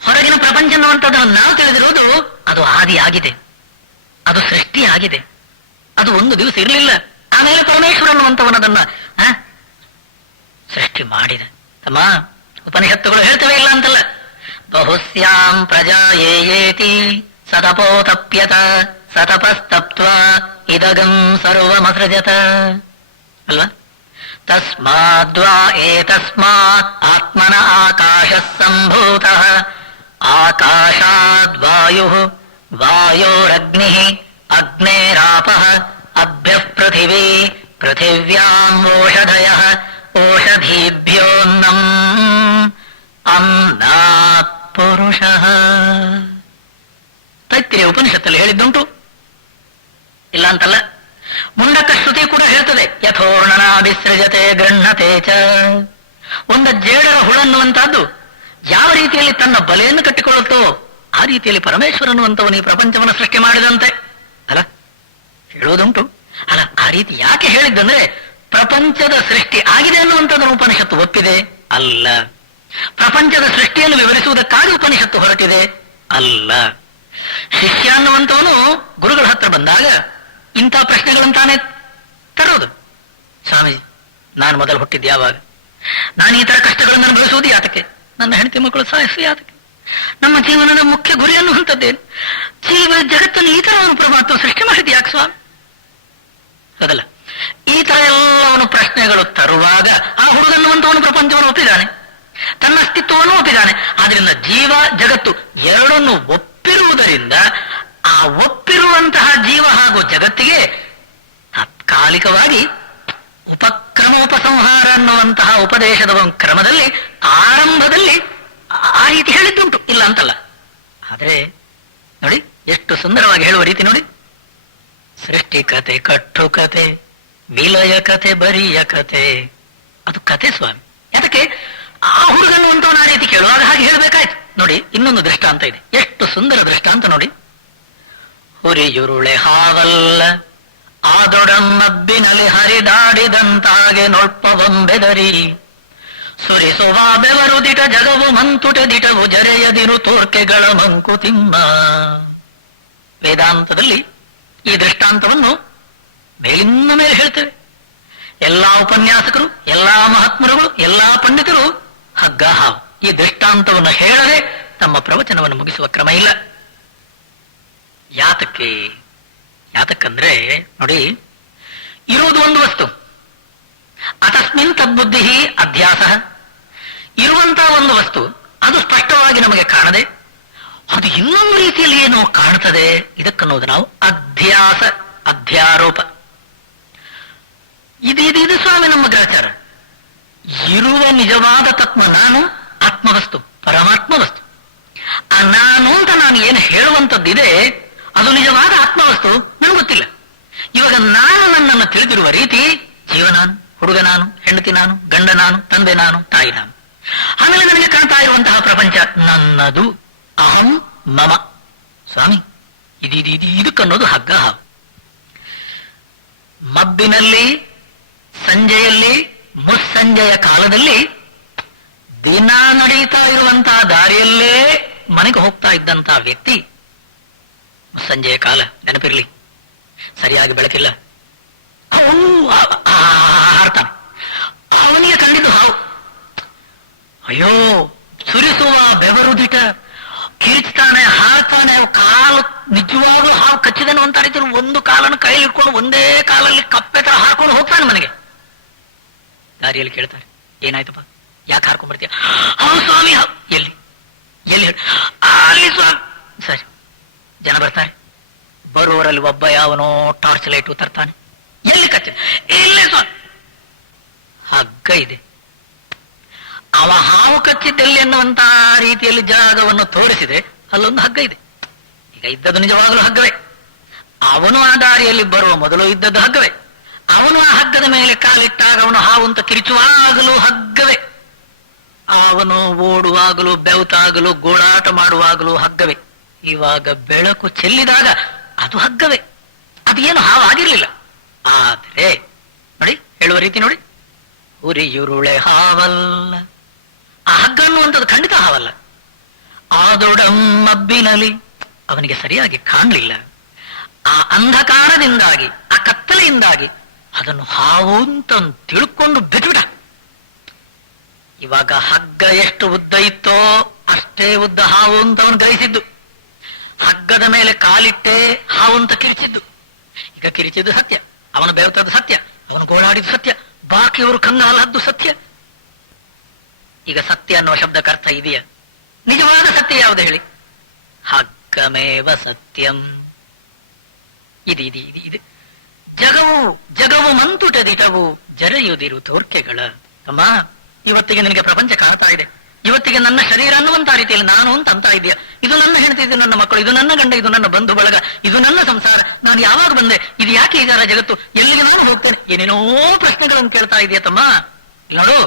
ಹೊರಗಿನ ಪ್ರಪಂಚ ಅನ್ನುವಂಥದ್ದನ್ನು ನಾವು ತಿಳಿದಿರುವುದು ಅದು ಆದಿಯಾಗಿದೆ, ಅದು ಸೃಷ್ಟಿಯಾಗಿದೆ, ಅದು ಒಂದು ದಿವಸ ಇರಲಿಲ್ಲ. ಆಮೇಲೆ ಪರಮೇಶ್ವರ ಅನ್ನುವಂಥವನದನ್ನ ಸೃಷ್ಟಿ ಮಾಡಿದ. ತಮ್ಮ, ಉಪನಿಷತ್ತುಗಳು ಹೇಳ್ತವೆ ಇಲ್ಲ ಅಂತಲ್ಲ. ಬಹುಸ್ಯಾಂ ಪ್ರಜಾ ಯೇಯೇತಿ ಸತಪೋತಪ್ಯತ ಸತಪಸ್ತಪ್ತ್ವ ಇದಗಂ ಸರ್ವಮಸೃಜತ ಅಲ್ವಾ? ತಸ್ಮಾದ್ವಾ ಏತಸ್ಮಾತ್ ಆತ್ಮನ ಆಕಾಶಃ ಸಂಭೂತಃ, ಆಕಾಶಾದ್ವಾಯುಃ ವಾಯೋರಗ್ನಿಃ ಅಗ್ನೇರಾಪಃ ಅಭ್ಯಃ ಪೃಥಿವೀ ಪೃಥಿವ್ಯಾಂ ಓಷಧಯಃ ಓಷಧೀಭ್ಯೋನ್ನಂ ಅನ್ನಾತ್ ಪುರುಷಃ. ತೈತ್ರಿಯ ಉಪನಿಷತ್ತಲ್ಲಿ ಹೇಳಿದ್ದುಂಟು, ಇಲ್ಲ ಅಂತಲ್ಲ. ಮುಂಡಕ ಶ್ರುತಿ ಕೂಡ ಹೇಳ್ತದೆ, ಯಥೋರ್ಣನಾಭಿಸೃಜತೆ ಗೃಹ್ಣತೆ ಚ. ಒಂದು ಜೇಡರ ಹುಳನ್ನುವಂತಹದ್ದು ಯಾವ ರೀತಿಯಲ್ಲಿ ತನ್ನ ಬಲೆಯನ್ನು ಕಟ್ಟಿಕೊಳ್ಳುತ್ತೋ ಆ ರೀತಿಯಲ್ಲಿ ಪರಮೇಶ್ವರ ಅನ್ನುವಂಥವನು ಈ ಪ್ರಪಂಚವನ್ನು ಸೃಷ್ಟಿ ಮಾಡಿದಂತೆ ಅಲ್ಲ ಹೇಳುವುದುಂಟು. ಅಲ್ಲ, ಆ ರೀತಿ ಯಾಕೆ ಹೇಳಿದ್ದಂದ್ರೆ ಪ್ರಪಂಚದ ಸೃಷ್ಟಿ ಆಗಿದೆ ಅನ್ನುವಂಥದ್ದನ್ನು ಉಪನಿಷತ್ತು ಒಪ್ಪಿದೆ ಅಲ್ಲ. ಪ್ರಪಂಚದ ಸೃಷ್ಟಿಯನ್ನು ವಿವರಿಸುವುದಕ್ಕಾಗಿ ಉಪನಿಷತ್ತು ಹೊರಟಿದೆ ಅಲ್ಲ. ಶಿಷ್ಯ ಅನ್ನುವಂಥವನು ಗುರುಗಳ ಹತ್ರ ಬಂದಾಗ ಇಂಥ ಪ್ರಶ್ನೆಗಳಂತಾನೆ ತರೋದು. ಸ್ವಾಮೀಜಿ, ನಾನು ಮೊದಲು ಹುಟ್ಟಿದ್ದು ಯಾವಾಗ? ನಾನು ಈ ತರ ಕಷ್ಟಗಳನ್ನು ಅನುಭವಿಸುವುದು ಯಾತಕ್ಕೆ? ನನ್ನ ಹೆಂಡತಿ ಮಕ್ಕಳು ಸಾಯಿಸು ಯಾತಕ್ಕೆ? ನಮ್ಮ ಜೀವನದ ಮುಖ್ಯ ಗುರಿ ಅನ್ನುವಂಥದ್ದೇನು? ಜಗತ್ತನ್ನು ಈ ತರ ಅವನು ಪರಮಾತ್ಮ ಸೃಷ್ಟಿ ಮಾಡಿದ್ದು ಯಾಕೆ ಸ್ವಾಮಿ? ಹೌದಲ್ಲ? ಈ ತರ ಎಲ್ಲವನು ಪ್ರಶ್ನೆಗಳು ತರುವಾಗ ಆ ಹುಡುಗನ್ನುವಂಥವನು ಪ್ರಪಂಚವನ್ನು ಒಪ್ಪಿದ್ದಾನೆ, ತನ್ನ ಅಸ್ತಿತ್ವವನ್ನು ಒಪ್ಪಿದ್ದಾನೆ. ಆದ್ರಿಂದ ಜೀವ ಜಗತ್ತು ಎರಡನ್ನು ಒಪ್ಪಿರುವುದರಿಂದ ಆ ಒಪ್ಪಿರುವಂತಹ ಜೀವ ಹಾಗೂ ಜಗತ್ತಿಗೆ ತಾತ್ಕಾಲಿಕವಾಗಿ ಉಪಕ್ರಮ ಉಪಸಂಹಾರ ಅನ್ನುವಂತಹ ಉಪದೇಶದ ಕ್ರಮದಲ್ಲಿ ಆರಂಭದಲ್ಲಿ ಆ ರೀತಿ ಹೇಳಿದ್ದುಂಟು, ಇಲ್ಲ ಅಂತಲ್ಲ. ಆದ್ರೆ ನೋಡಿ ಎಷ್ಟು ಸುಂದರವಾಗಿ ಹೇಳುವ ರೀತಿ ನೋಡಿ. ಸೃಷ್ಟಿ ಕತೆ, ಕಟ್ಟು ಕತೆ, ವಿಲಯ ಕತೆ, ಬರಿಯ ಕತೆ, ಅದು ಕತೆ ಸ್ವಾಮಿ. ಯಾತಕ್ಕೆ? ಆ ಹುಡುಗನ್ನುವಂತವನು ಆ ರೀತಿ ಕೇಳುವಾಗ ಹಾಗೆ ಹೇಳ್ಬೇಕಾಯ್ತು. ನೋಡಿ, ಇನ್ನೊಂದು ದೃಷ್ಟಾಂತ ಇದೆ, ಎಷ್ಟು ಸುಂದರ ದೃಷ್ಟಾಂತ ನೋಡಿ. ಹುರಿಯುರುಳೆ ಹಾವಲ್ಲ ಆದೊಡನ್ನಬ್ಬಿನಲ್ಲಿ ಹರಿದಾಡಿದಂತಾಗೆ ನೊಳ್ಪವಂಬೆದರಿ, ಸುರಿಸುವ ಬೆವರು ದಿಟ ಜಗವು ಮಂತುಟೆ ದಿಟವು ಜರೆಯದಿರು ತೋರ್ಕೆಗಳ ಮಂಕುತಿಮ್ಮ. ವೇದಾಂತದಲ್ಲಿ ಈ ದೃಷ್ಟಾಂತವನ್ನು ಮೇಲಿನ ಮೇಲೆ ಹೇಳ್ತೇವೆ. ಎಲ್ಲಾ ಉಪನ್ಯಾಸಕರು, ಎಲ್ಲಾ ಮಹಾತ್ಮರುಗಳು, ಎಲ್ಲಾ ಪಂಡಿತರು ಹಗ್ಗ ಹಾವು ಈ ದೃಷ್ಟಾಂತವನ್ನು ಹೇಳದೆ ತಮ್ಮ ಪ್ರವಚನವನ್ನು ಮುಗಿಸುವ ಕ್ರಮ ಇಲ್ಲ. ಯಾತಕ್ಕಂದ್ರೆ ನೋಡಿ, ಇರುವುದು ಒಂದು ವಸ್ತು, ಅತಸ್ಮಿನ್ ತದ್ಬುದ್ಧಿ ಅಧ್ಯಾಸ. ಇರುವಂತಹ ಒಂದು ವಸ್ತು ಅದು ಸ್ಪಷ್ಟವಾಗಿ ನಮಗೆ ಕಾಣದೆ ಅದು ಇನ್ನೊಂದು ರೀತಿಯಲ್ಲಿ ಏನೋ ಕಾಣ್ತದೆ. ಇದಕ್ಕನ್ನೋದು ನಾವು ಅಧ್ಯಾಸ, ಅಧ್ಯಾರೋಪ. ಇದು ಸ್ವಾಮಿ ನಮ್ಮ ಗ್ರಹಚಾರ. ಇರುವ ನಿಜವಾದ ತತ್ವ ನಾನು ಆತ್ಮವಸ್ತು, ಪರಮಾತ್ಮ ವಸ್ತು. ಆ ನಾನು ಅಂತ ನಾನು ಏನು ಹೇಳುವಂಥದ್ದಿದೆ ಅದು ನಿಜವಾದ ಆತ್ಮವಸ್ತು, ನನಗೆ ಗೊತ್ತಿಲ್ಲ. ಇವಾಗ ನಾನು ನನ್ನನ್ನು ತಿಳಿದಿರುವ ರೀತಿ ಜೀವ ನಾನು, ಹುಡುಗ ನಾನು, ಹೆಂಡತಿ ನಾನು, ಗಂಡ ನಾನು, ತಂದೆ ನಾನು, ತಾಯಿ ನಾನು. ಆಮೇಲೆ ನನಗೆ ಕಾಣ್ತಾ ಇರುವಂತಹ ಪ್ರಪಂಚ ನನ್ನದು, ಅಹಂ ಮಮ. ಸ್ವಾಮಿ, ಇದಕ್ಕನ್ನೋದು ಹಗ್ಗ ಹಾವು. ಮಬ್ಬಿನಲ್ಲಿ, ಸಂಜೆಯಲ್ಲಿ, ಮುಸ್ಸಂಜೆಯ ಕಾಲದಲ್ಲಿ ದಿನ ನಡೀತಾ ಇರುವಂತಹ ದಾರಿಯಲ್ಲೇ ಮನೆಗೆ ಹೋಗ್ತಾ ಇದ್ದಂತಹ ವ್ಯಕ್ತಿ ಮುಸ್ಸಂಜೆಯ ಕಾಲ ನೆನಪಿರ್ಲಿ, ಸರಿಯಾಗಿ ಬೆಳಕಿಲ್ಲ. ಹಾರ್ತಾನೆ. ಅವನಿಗೆ ಕಂಡಿದ್ದು ಹಾವು. ಅಯ್ಯೋ, ಸುರಿಸುವ ಬೆವರುದಿಟ, ಕಿರಿಚ್ತಾನೆ, ಹಾರ್ತಾನೆ. ಕಾಲು ನಿಜವಾಗ್ಲೂ ಹಾವು ಕಚ್ಚಿದನು ಅಂತ ರೀತಿಯಲ್ಲಿ ಒಂದು ಕಾಲನ್ನು ಕೈಯಲ್ಲಿ ಇಟ್ಕೊಂಡು ಒಂದೇ ಕಾಲಲ್ಲಿ ಕಪ್ಪೆ ತರ ಹಾರ್ಕೊಂಡು ಹೋಗ್ತಾನೆ ಮನೆಗೆ. ದಾರಿಯಲ್ಲಿ ಕೇಳ್ತಾರೆ, ಏನಾಯ್ತಪ್ಪ, ಯಾಕೆ ಹಾರ್ಕೊಂಡ್ ಬರ್ತೀಯ? ಹೌದು ಸ್ವಾಮಿ. ಎಲ್ಲಿ ಎಲ್ಲಿ? ಅಲ್ಲಿ ಸ್ವಾಮಿ. ಸರಿ, ಜನ ಬರ್ತಾರೆ. ಬರುವವರಲ್ಲಿ ಒಬ್ಬ ಯಾವನೋ ಟಾರ್ಚ್ ಲೈಟ್ ತರ್ತಾನೆ. ಎಲ್ಲಿ ಕಚ್ಚ? ಇಲ್ಲೇ ಸ್ವಾಮಿ. ಹಗ್ಗ ಇದೆ. ಅವ ಹಾವು ಕಚ್ಚಿದ್ದೆಲ್ಲಿ ಅನ್ನುವಂತ ರೀತಿಯಲ್ಲಿ ಜಾಗವನ್ನು ತೋರಿಸಿದ್ರೆ ಅಲ್ಲೊಂದು ಹಗ್ಗ ಇದೆ. ಈಗ ಇದ್ದದ್ದು ನಿಜವಾಗಲೂ ಹಗ್ಗವೇ. ಅವನು ಆ ದಾರಿಯಲ್ಲಿ ಬರುವ ಮೊದಲು ಇದ್ದದ್ದು ಹಗ್ಗವೇ. ಅವನು ಆ ಹಗ್ಗದ ಮೇಲೆ ಕಾಲಿಟ್ಟಾಗ ಅವನು ಹಾವು ಅಂತ ಕಿರಿಚುವಾಗಲೂ ಹಗ್ಗವೇ. ಅವನು ಓಡುವಾಗಲೂ, ಬೆವತಾಗಲು, ಗೋಳಾಟ ಮಾಡುವಾಗಲೂ ಹಗ್ಗವೇ. ಇವಾಗ ಬೆಳಕು ಚೆಲ್ಲಿದಾಗ ಅದು ಹಗ್ಗವೇ. ಅದೇನು ಹಾವು ಆಗಿರ್ಲಿಲ್ಲ. ಆದ್ರೆ ನೋಡಿ, ಹೇಳುವ ರೀತಿ ನೋಡಿ, ಉರಿಯುರುಳೆ ಹಾವಲ್ಲ. ಆ ಹಗ್ಗ ಅನ್ನುವಂಥದ್ದು ಖಂಡಿತ ಹಾವಲ್ಲ. ಆದೊಡಮ್ಮಬ್ಬಿನಲಿ ಅವನಿಗೆ ಸರಿಯಾಗಿ ಕಾಣಲಿಲ್ಲ. ಆ ಅಂಧಕಾರದಿಂದಾಗಿ, ಆ ಕತ್ತಲೆಯಿಂದಾಗಿ ಅದನ್ನು ಹಾವು ಅಂತ ತಿಳ್ಕೊಂಡು ಬಿಟ್ಬಿಡ. ಇವಾಗ ಹಗ್ಗ ಎಷ್ಟು ಉದ್ದ ಇತ್ತೋ ಅಷ್ಟೇ ಉದ್ದ ಹಾವು ಅಂತ ಅವನು ಗ್ರಹಿಸಿದ್ದು. ಹಗ್ಗದ ಮೇಲೆ ಕಾಲಿಟ್ಟೆ ಹಾವು ಅಂತ ಕಿರಿಚಿದ್ದು. ಈಗ ಕಿರಿಚಿದ್ದು ಸತ್ಯ, ಅವನು ಬೆವತದ್ದು ಸತ್ಯ, ಅವನು ಗೋಳಾಡಿದ್ದು ಸತ್ಯ, ಬಾಕಿಯವರು ಕಣ್ಣಾಲದ್ದು ಸತ್ಯ. ಈಗ ಸತ್ಯ ಅನ್ನುವ ಶಬ್ದಕ್ಕೆ ಅರ್ಥ ಇದೆಯಾ? ನಿಜವಾದ ಸತ್ಯ ಯಾವುದು ಹೇಳಿ? ಹಗ್ಗಮೇವ ಸತ್ಯಂ. ಇದು ಜಗವು ಮಂತುಟದಿಟವು ಜರೆಯುದಿರು ತೋರ್ಕೆಗಳ. ಅಮ್ಮ, ಇವತ್ತಿಗೆ ನಿನಗೆ ಪ್ರಪಂಚ ಕಾಣ್ತಾ ಇದೆ. ಇವತ್ತಿಗೆ ನನ್ನ ಶರೀರ ಅನ್ನುವಂತ ರೀತಿಯಲ್ಲಿ ನಾನು ಅಂತ ಇದೆಯಾ? ಇದು ನನ್ನ ಹೆಂಡತಿ, ಇದು ನನ್ನ ಮಕ್ಕಳು, ಇದು ನನ್ನ ಗಂಡ, ಇದು ನನ್ನ ಬಂಧು ಬಳಗ, ಇದು ನನ್ನ ಸಂಸಾರ. ನಾನು ಯಾವಾಗ ಬಂದೆ? ಇದು ಯಾಕೆ ಈಗಾರ ಜಗತ್ತು? ಎಲ್ಲಿಗೆ ನಾನು ಹೋಗ್ತೇನೆ? ಏನೇನೋ ಪ್ರಶ್ನೆಗಳನ್ನು ಕೇಳ್ತಾ ಇದೆಯಾ ತಮ್ಮ? ನೋಡು,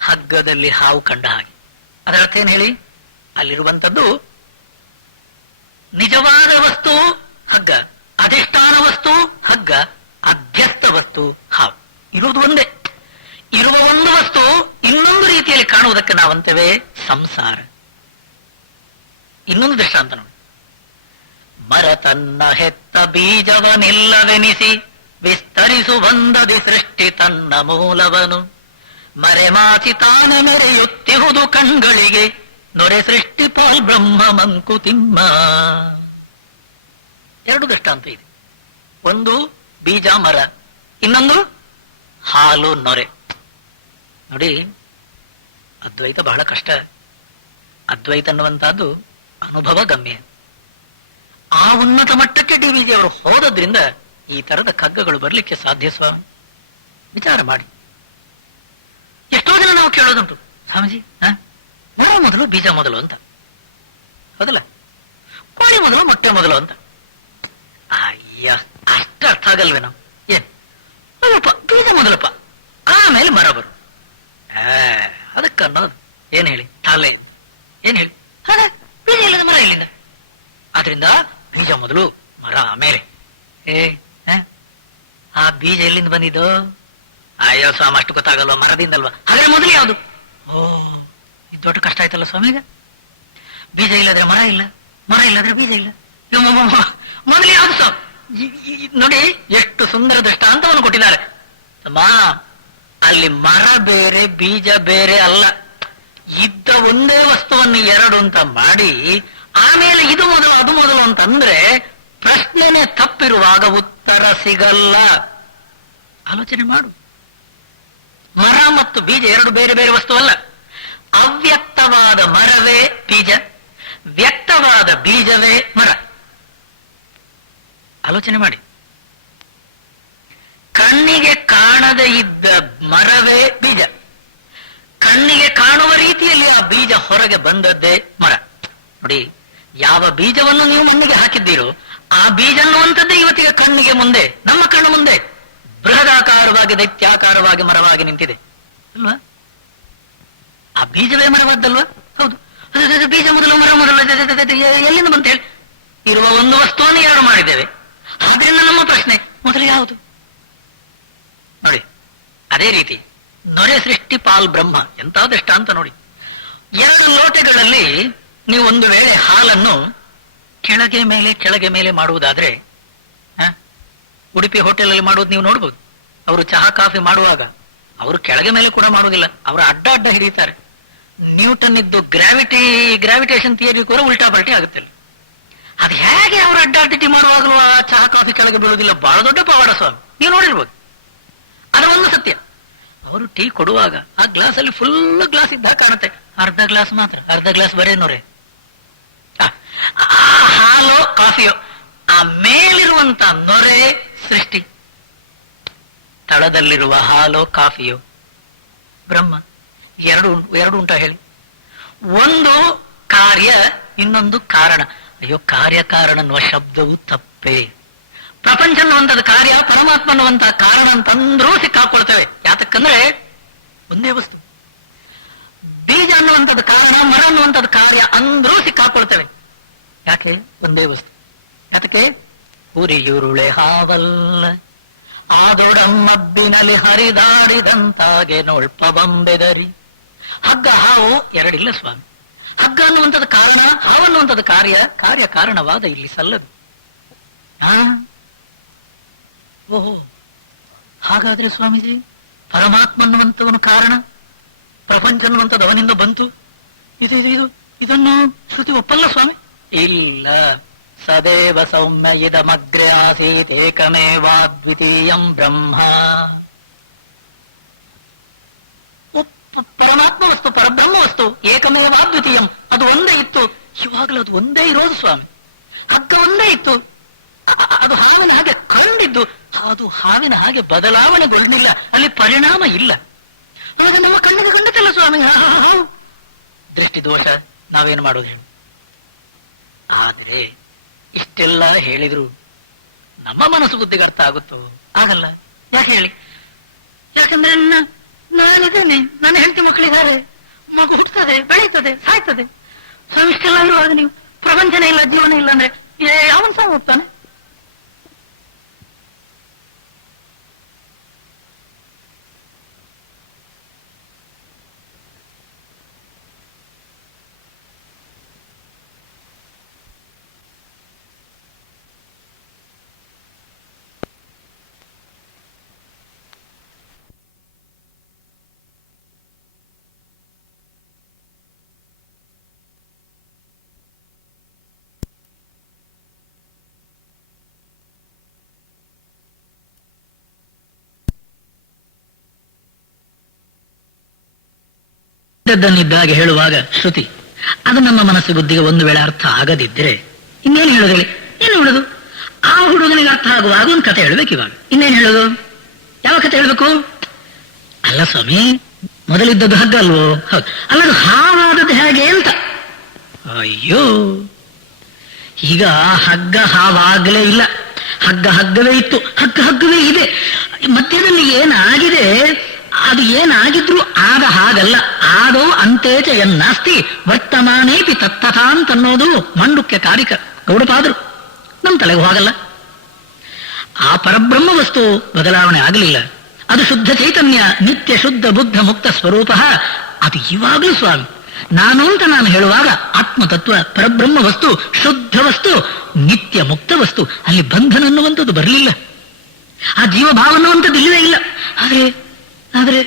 ಹಗ್ಗದಲ್ಲಿ ಹಾವು ಕಂಡ ಹಾಗೆ. ಅದರ ಅರ್ಥ ಏನ್ ಹೇಳಿ? ಅಲ್ಲಿರುವಂತದ್ದು ನಿಜವಾದ ವಸ್ತು ಹಗ್ಗ, ಅಧಿಷ್ಠಾನ ವಸ್ತು ಹಗ್ಗ, ಅಧ್ಯಸ್ಥ ವಸ್ತು ಹಾವು. ಇರುವುದು ಒಂದೇ. ಇರುವ ಒಂದು ವಸ್ತು ಇನ್ನೊಂದು ರೀತಿಯಲ್ಲಿ ಕಾಣುವುದಕ್ಕೆ ನಾವಂತೇವೆ ಸಂಸಾರ. ಇನ್ನೊಂದು ದೃಷ್ಟಾಂತ ನೋಡಿ. ಮರ ತನ್ನ ಹೆತ್ತ ಬೀಜವನಿಲ್ಲವೆನಿಸಿ ವಿಸ್ತರಿಸು ಬಂದದಿ ಸೃಷ್ಟಿ ತನ್ನ ಮೂಲವನು. ಮರೆಮಾಚಿ ತಾನ ಮೆರೆಯುತ್ತಿಹುದು ಕಣ್ಗಳಿಗೆ ನೊರೆ ಸೃಷ್ಟಿ ಪಾಲ್ ಬ್ರಹ್ಮ ಮಂಕುತಿಮ್ಮ. ಎರಡು ದೃಷ್ಟಾಂತ ಇದೆ. ಒಂದು ಬೀಜ ಮರ, ಇನ್ನೊಂದು ಹಾಲು ನೊರೆ. ನೋಡಿ, ಅದ್ವೈತ ಬಹಳ ಕಷ್ಟ. ಅದ್ವೈತ ಅನ್ನುವಂತಹದ್ದು ಅನುಭವ ಗಮ್ಯ. ಆ ಉನ್ನತ ಮಟ್ಟಕ್ಕೆ ಡಿ.ವಿ.ಜಿ ಅವರು ಹೋದದ್ರಿಂದ ಈ ತರದ ಕಗ್ಗಗಳು ಬರ್ಲಿಕ್ಕೆ ಸಾಧ್ಯ. ಸ್ವಾಮಿ, ವಿಚಾರ ಮಾಡಿ. ಎಷ್ಟೋ ಜನ ನಾವು ಕೇಳೋದುಂಟು, ಸ್ವಾಮೀಜಿ ಮರ ಮೊದಲು ಬೀಜ ಮೊದಲು ಅಂತ, ಹೌದಲ್ಲ? ಕೋಳಿ ಮೊದಲು ಮೊಟ್ಟೆ ಮೊದಲು ಅಂತ. ಅಯ್ಯ, ಅಷ್ಟ ಅರ್ಥ ಆಗಲ್ವೇ ನಾವು? ಏನ್ ಅಲ್ಲಪ್ಪ, ಬೀಜ ಮೊದಲಪ್ಪ, ಆಮೇಲೆ ಮರ ಬರು. ಅದಕ್ಕನ್ನೋದು ಏನ್ ಹೇಳಿ? ತಾಲೆ ಏನ್ ಹೇಳಿ? ಬೀಜ ಇಲ್ಲದ ಮರ ಇಲ್ಲಿಂದ. ಆದ್ರಿಂದ ಬೀಜ ಮೊದಲು, ಮರ ಆಮೇಲೆ. ಆ ಬೀಜ ಎಲ್ಲಿಂದ ಬಂದಿದ್ದು? ಅಯ್ಯೋ ಸ್ವಾಮಿ, ಅಷ್ಟು ಗೊತ್ತಾಗಲ್ವ? ಮರದಿಂದಲ್ವಾ? ಹಾಗಾದ್ರೆ ಮೊದಲು ಯಾವುದು? ಇದು ದೊಡ್ಡ ಕಷ್ಟ ಆಯ್ತಲ್ಲ ಸ್ವಾಮಿ. ಈಗ ಬೀಜ ಇಲ್ಲದ್ರೆ ಮರ ಇಲ್ಲ, ಮರ ಇಲ್ಲದ್ರೆ ಬೀಜ ಇಲ್ಲ. ಮೊದಲು ಯಾವುದು ಸ್ವಾಮಿ? ನೋಡಿ, ಎಷ್ಟು ಸುಂದರ ದೃಷ್ಟಾಂತವನ್ನು ಕೊಟ್ಟಿದ್ದಾರೆ. ಅಲ್ಲಿ ಮರ ಬೇರೆ, ಬೀಜ ಬೇರೆ ಅಲ್ಲ. ಇದ್ದ ಒಂದೇ ವಸ್ತುವನ್ನು ಎರಡು ಅಂತ ಮಾಡಿ ಆಮೇಲೆ ಇದು ಮೊದಲು ಅದು ಮೊದಲು ಅಂತಂದ್ರೆ ಪ್ರಶ್ನೆನೇ ತಪ್ಪಿರುವಾಗ ಉತ್ತರ ಸಿಗಲ್ಲ. ಆಲೋಚನೆ ಮಾಡು. ಮರ ಮತ್ತು ಬೀಜ ಎರಡು ಬೇರೆ ಬೇರೆ ವಸ್ತು ಅಲ್ಲ. ಅವ್ಯಕ್ತವಾದ ಮರವೇ ಬೀಜ, ವ್ಯಕ್ತವಾದ ಬೀಜವೇ ಮರ. ಆಲೋಚನೆ ಮಾಡಿ. ಕಣ್ಣಿಗೆ ಕಾಣದೇ ಇದ್ದ ಮರವೇ ಬೀಜ, ಕಣ್ಣಿಗೆ ಕಾಣುವ ರೀತಿಯಲ್ಲಿ ಆ ಬೀಜ ಹೊರಗೆ ಬಂದದ್ದೇ ಮರ. ನೋಡಿ, ಯಾವ ಬೀಜವನ್ನು ನೀವು ಮಣ್ಣಿಗೆ ಹಾಕಿದ್ದೀರೋ ಆ ಬೀಜ ಅನ್ನುವಂಥದ್ದೇ ಇವತ್ತಿಗೆ ಕಣ್ಣಿಗೆ ಮುಂದೆ, ನಮ್ಮ ಕಣ್ಣು ಮುಂದೆ ಬೃಹದಾಕಾರವಾಗಿ, ದೈತ್ಯಾಕಾರವಾಗಿ ಮರವಾಗಿ ನಿಂತಿದೆ ಅಲ್ವಾ? ಆ ಬೀಜವೇ ಮರವಾದ್ದಲ್ವಾ? ಹೌದು. ಬೀಜ ಮೊದಲು, ಮರ ಮೊದಲು, ಎಲ್ಲಿಂದ ಬಂತ ಹೇಳಿ? ಇರುವ ಒಂದು ವಸ್ತುವನ್ನು ಎರಡು ಮಾಡಿದ್ದೇವೆ. ಆದ್ರಿಂದ ನಮ್ಮ ಪ್ರಶ್ನೆ ಮೊದಲು ಯಾವುದು? ನೋಡಿ, ಅದೇ ರೀತಿ ನೊರೆ ಸೃಷ್ಟಿ ಪಾಲ್ ಬ್ರಹ್ಮ. ಎಂತ ದೃಷ್ಟಾಂತ ನೋಡಿ. ಎರಡು ಲೋಟಗಳಲ್ಲಿ ನೀವು ಒಂದು ವೇಳೆ ಹಾಲನ್ನು ಕೆಳಗೆ ಮೇಲೆ ಮಾಡುವುದಾದ್ರೆ ಉಡುಪಿ ಹೋಟೆಲ್ ಮಾಡೋದು ನೀವು ನೋಡ್ಬೋದು. ಅವರು ಚಹಾ ಕಾಫಿ ಮಾಡುವಾಗ ಅವರು ಕೆಳಗೆ ಮೇಲೆ ಕೂಡ ಮಾಡುವುದಿಲ್ಲ, ಅವರು ಅಡ್ಡ ಅಡ್ಡ ಹಿಡಿತಾರೆ. ನ್ಯೂಟನ್ ಇದ್ದು ಗ್ರಾವಿಟೇಷನ್ ಥಿಯರಿ ಕೂಡ ಉಲ್ಟಾ ಪಲ್ಟಿ ಆಗುತ್ತಿಲ್ಲ. ಅದು ಹೇಗೆ ಅವರು ಅಡ್ಡ ಅಡ್ಡಿ ಮಾಡುವಾಗಲೂ ಆ ಚಹಾ ಕಾಫಿ ಕೆಳಗೆ ಬೀಳುವುದಿಲ್ಲ? ಬಹಳ ದೊಡ್ಡ ಪವಾಡ ಸ್ವಾಮಿ, ನೀವು ನೋಡಿರ್ಬೋದು. ಅದ ಒಂದು ಸತ್ಯ. ಅವರು ಟೀ ಕೊಡುವಾಗ ಆ ಗ್ಲಾಸ್ ಅಲ್ಲಿ ಫುಲ್ ಗ್ಲಾಸ್ ಇದ್ದ ಕಾಣುತ್ತೆ, ಅರ್ಧ ಗ್ಲಾಸ್ ಮಾತ್ರ, ಅರ್ಧ ಗ್ಲಾಸ್ ಬರೇ ನೋರೆ. ಹಾಲೋ ಕಾಫಿಯೋ, ಆ ಮೇಲಿರುವಂತ ನೊರೆ ಸೃಷ್ಟಿ, ತಳದಲ್ಲಿರುವ ಹಾಲೋ ಕಾಫಿಯೋ ಬ್ರಹ್ಮ. ಎರಡು ಉಂಟಾ ಹೇಳಿ? ಒಂದು ಕಾರ್ಯ, ಇನ್ನೊಂದು ಕಾರಣ. ಅಯ್ಯೋ, ಕಾರ್ಯ ಕಾರಣ ಅನ್ನುವ ಶಬ್ದವು ತಪ್ಪೇ. ಪ್ರಪಂಚ ಅನ್ನುವಂಥದ್ದು ಕಾರ್ಯ, ಪರಮಾತ್ಮ ಅನ್ನುವಂತ ಕಾರಣ ಅಂತಂದ್ರೂ ಸಿಕ್ಕಾಕೊಳ್ತೇವೆ. ಯಾತಕ್ಕಂದ್ರೆ ಒಂದೇ ವಸ್ತು. ಬೀಜ ಅನ್ನುವಂಥದ್ದು ಕಾರಣ, ಮರ ಅನ್ನುವಂಥದ್ದು ಕಾರ್ಯ ಅಂದ್ರೂ ಸಿಕ್ಕಾಕೊಳ್ತೇವೆ. ಯಾಕೆ? ಒಂದೇ ವಸ್ತು. ಯಾತಕ್ಕೆ? ಉರಿಯುರುಳೆ ಹಾವಲ್ಲ ಆದೊಡಮ್ಮಬ್ಬಿನಲ್ಲಿ ಹರಿದಾಡಿದಂತಾಗೆ ನೋಳ್ಪ ಬಂಬೆದರಿ. ಹಗ್ಗ ಹಾವು ಎರಡಿಲ್ಲ ಸ್ವಾಮಿ. ಹಗ್ಗ ಅನ್ನುವಂಥದ್ದು ಕಾರಣ, ಹಾವು ಅನ್ನುವಂಥದ್ದು ಕಾರ್ಯ, ಕಾರ್ಯ ಕಾರಣವಾದ ಇಲ್ಲಿ ಸಲ್ಲದು. ಓಹೋ, ಹಾಗಾದ್ರೆ ಸ್ವಾಮೀಜಿ ಪರಮಾತ್ಮ ಅನ್ನುವಂಥವನು ಕಾರಣ, ಪ್ರಪಂಚ ಅನ್ನುವಂಥದ್ದು ಅವನಿಂದ ಬಂತು, ಇದನ್ನು ಶ್ರುತಿ ಒಪ್ಪಲ್ಲ ಸ್ವಾಮಿ. ಇಲ್ಲ, ಸದೇವ ಸೌಮ್ಯ ಇದಮಗ್ರೆ ಆಸೀತ್ ಏಕಮೇವಾದ್ವಿತೀಯಂ ಬ್ರಹ್ಮ. ಪರಮಾತ್ಮ ವಸ್ತು, ಪರಬ್ರಹ್ಮ ವಸ್ತು, ಏಕಮೇವಾದ್ವಿತೀಯಂ, ಅದು ಒಂದೇ ಇತ್ತು. ಇವಾಗಲೂ ಅದು ಒಂದೇ ಇರೋದು ಸ್ವಾಮಿ. ಹಗ್ಗ ಒಂದೇ ಇತ್ತು, ಅದು ಹಾವಿನ ಹಾಗೆ ಕಂಡಿದ್ದು, ಅದು ಹಾವಿನ ಹಾಗೆ ಬದಲಾವಣೆಗೊಳ್ಳಿಲ್ಲ, ಅಲ್ಲಿ ಪರಿಣಾಮ ಇಲ್ಲ. ಆಗ ನಮ್ಮ ಕಣ್ಣಿಗೆ ಕಂಡಿತಲ್ಲ ಸ್ವಾಮಿ. ದೃಷ್ಟಿ ದೋಷ, ನಾವೇನು ಮಾಡೋದು ಹೇಳಿ? ಆದ್ರೆ ಇಷ್ಟೆಲ್ಲ ಹೇಳಿದ್ರು ನಮ್ಮ ಮನಸ್ಸು ಬುದ್ಧಿಗೆ ಅರ್ಥ ಆಗುತ್ತೋ? ಆಗಲ್ಲ. ಯಾಕೆ ಹೇಳಿ? ಯಾಕಂದ್ರೆ ನಾನಿದ್ದೇನೆ, ನನ್ನ ಹೆಂಡತಿ ಮಕ್ಕಳಿದ್ದಾರೆ, ಮಗು ಹುಟ್ಟುತ್ತದೆ, ಬೆಳೀತದೆ, ಸಾಯ್ತದೆ. ಸ್ವಾಮಿ ಇಷ್ಟೆಲ್ಲ ಇರುವಾಗ ನೀವು ಪ್ರಪಂಚನೇ ಇಲ್ಲ, ಜೀವನ ಇಲ್ಲ ಅಂದ್ರೆ ಯಾವನ್ ಸಹ ಹೋಗ್ತಾನೆ? ಇದ್ದದ್ದನ್ನಿದ್ದಾಗೆ ಹೇಳುವಾಗ ಶ್ರುತಿ, ಅದು ನಮ್ಮ ಮನಸ್ಸು ಬುದ್ಧಿಗೆ ಒಂದು ವೇಳೆ ಅರ್ಥ ಆಗದಿದ್ದರೆ ಇನ್ನೇನು ಹೇಳೋದು ಹೇಳಿ? ಏನು ಹೇಳೋದು? ಆ ಹುಡುಗನಿಗೆ ಅರ್ಥ ಆಗುವಾಗ ಒಂದು ಕಥೆ ಹೇಳ್ಬೇಕು. ಇವಾಗ ಇನ್ನೇನು ಹೇಳೋದು? ಯಾವ ಕಥೆ ಹೇಳ್ಬೇಕು? ಅಲ್ಲ ಸ್ವಾಮಿ, ಮೊದಲಿದ್ದದ್ದು ಹಗ್ಗ ಅಲ್ವೋ? ಹೌದು. ಅಲ್ಲದು ಹಾವಾದದ್ದು ಹೇಗೆ ಅಂತ. ಅಯ್ಯೋ, ಈಗ ಹಗ್ಗ ಹಾವಾಗಲೇ ಇಲ್ಲ, ಹಗ್ಗ ಹಗ್ಗವೇ ಇತ್ತು, ಹಗ್ಗ ಹಗ್ಗವೇ ಇದೆ. ಮಧ್ಯದಲ್ಲಿ ಏನಾಗಿದೆ, ಅದು ಏನಾಗಿದ್ರು ಆಗ ಹಾಗಲ್ಲ. ಆದೋ ಅಂತೇಚ ಎನ್ನಾಸ್ತಿ ವರ್ತಮಾನೇಪಿ ತತ್ತಥಾ ಅಂತನ್ನೋದು ಮಂಡುಕ್ಯ ಕಾರಿಕ ಗೌಡಪಾದರು. ನಮ್ಮ ತಲೆಗೂ ಹಾಗಲ್ಲ. ಆ ಪರಬ್ರಹ್ಮ ವಸ್ತು ಬದಲಾವಣೆ ಆಗಲಿಲ್ಲ. ಅದು ಶುದ್ಧ ಚೈತನ್ಯ, ನಿತ್ಯ ಶುದ್ಧ ಬುದ್ಧ ಮುಕ್ತ ಸ್ವರೂಪ. ಅದು ಇವಾಗಲೂ ಸ್ವಾಮಿ ನಾನು ಅಂತ ನಾನು ಹೇಳುವಾಗ ಆತ್ಮತತ್ವ, ಪರಬ್ರಹ್ಮ ವಸ್ತು, ಶುದ್ಧ ವಸ್ತು, ನಿತ್ಯ ಮುಕ್ತ ವಸ್ತು. ಅಲ್ಲಿ ಬಂಧನ ಅನ್ನುವಂಥದ್ದು ಬರಲಿಲ್ಲ, ಆ ಜೀವಭಾವ ಅನ್ನುವಂಥದ್ದು ಇಲ್ಲವೇ ಇಲ್ಲ. ಆದ್ರೆ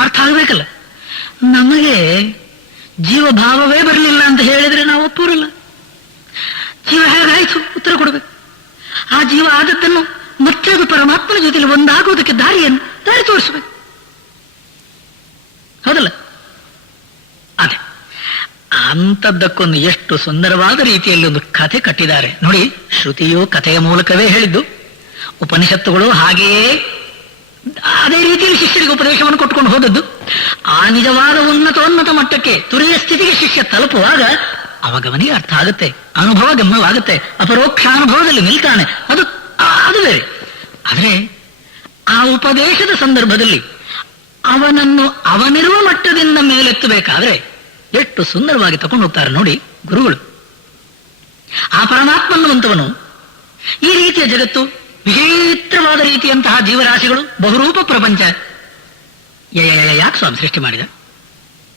ಅರ್ಥ ಆಗಬೇಕಲ್ಲ. ನಮಗೆ ಜೀವಭಾವವೇ ಬರಲಿಲ್ಲ ಅಂತ ಹೇಳಿದ್ರೆ ನಾವು ಒಪ್ಪೂರಲ್ಲ. ಜೀವ ಹೇಗಾಯ್ತು ಉತ್ತರ ಕೊಡಬೇಕು. ಆ ಜೀವ ಆದದ್ದನ್ನು ಮತ್ತೆ ಅದು ಪರಮಾತ್ಮನ ಜೊತೆಯಲ್ಲಿ ಒಂದಾಗುವುದಕ್ಕೆ ದಾರಿ ತೋರಿಸಬೇಕು, ಹೌದಲ್ಲ? ಅದೇ ಅಂಥದ್ದಕ್ಕೊಂದು ಎಷ್ಟು ಸುಂದರವಾದ ರೀತಿಯಲ್ಲಿ ಒಂದು ಕಥೆ ಕಟ್ಟಿದ್ದಾರೆ ನೋಡಿ. ಶ್ರುತಿಯು ಕಥೆಯ ಮೂಲಕವೇ ಹೇಳಿದ್ದು, ಉಪನಿಷತ್ತುಗಳು ಹಾಗೆಯೇ ಅದೇ ರೀತಿಯಲ್ಲಿ ಶಿಷ್ಯರಿಗೆ ಉಪದೇಶವನ್ನು ಕೊಟ್ಕೊಂಡು ಹೋದದ್ದು. ಆ ನಿಜವಾದ ಉನ್ನತ ಮಟ್ಟಕ್ಕೆ, ತುರಿಯ ಸ್ಥಿತಿಗೆ ಶಿಷ್ಯ ತಲುಪುವಾಗ ಅವಗಮನಿಗೆ ಅರ್ಥ ಆಗುತ್ತೆ, ಅನುಭವ ಗಮ್ಯವಾಗುತ್ತೆ, ಅಪರೋಕ್ಷಾನುಭವದಲ್ಲಿ ನಿಲ್ತಾನೆ. ಅದು ಬೇರೆ. ಆದರೆ ಆ ಉಪದೇಶದ ಸಂದರ್ಭದಲ್ಲಿ ಅವನನ್ನು ಅವನಿರುವ ಮಟ್ಟದಿಂದ ಮೇಲೆತ್ತಬೇಕಾದ್ರೆ ಎಷ್ಟು ಸುಂದರವಾಗಿ ತಗೊಂಡು ಹೋಗ್ತಾರೆ ನೋಡಿ ಗುರುಗಳು. ಆ ಪರಮಾತ್ಮ ಅನ್ನುವಂಥವನು ಈ ರೀತಿಯ ಜಗತ್ತು, ವಿಚಿತ್ರವಾದ ರೀತಿಯಂತಹ ಜೀವರಾಶಿಗಳು, ಬಹುರೂಪ ಪ್ರಪಂಚ ಯಾಕೆ ಸ್ವಾಮಿ ಸೃಷ್ಟಿ ಮಾಡಿದ?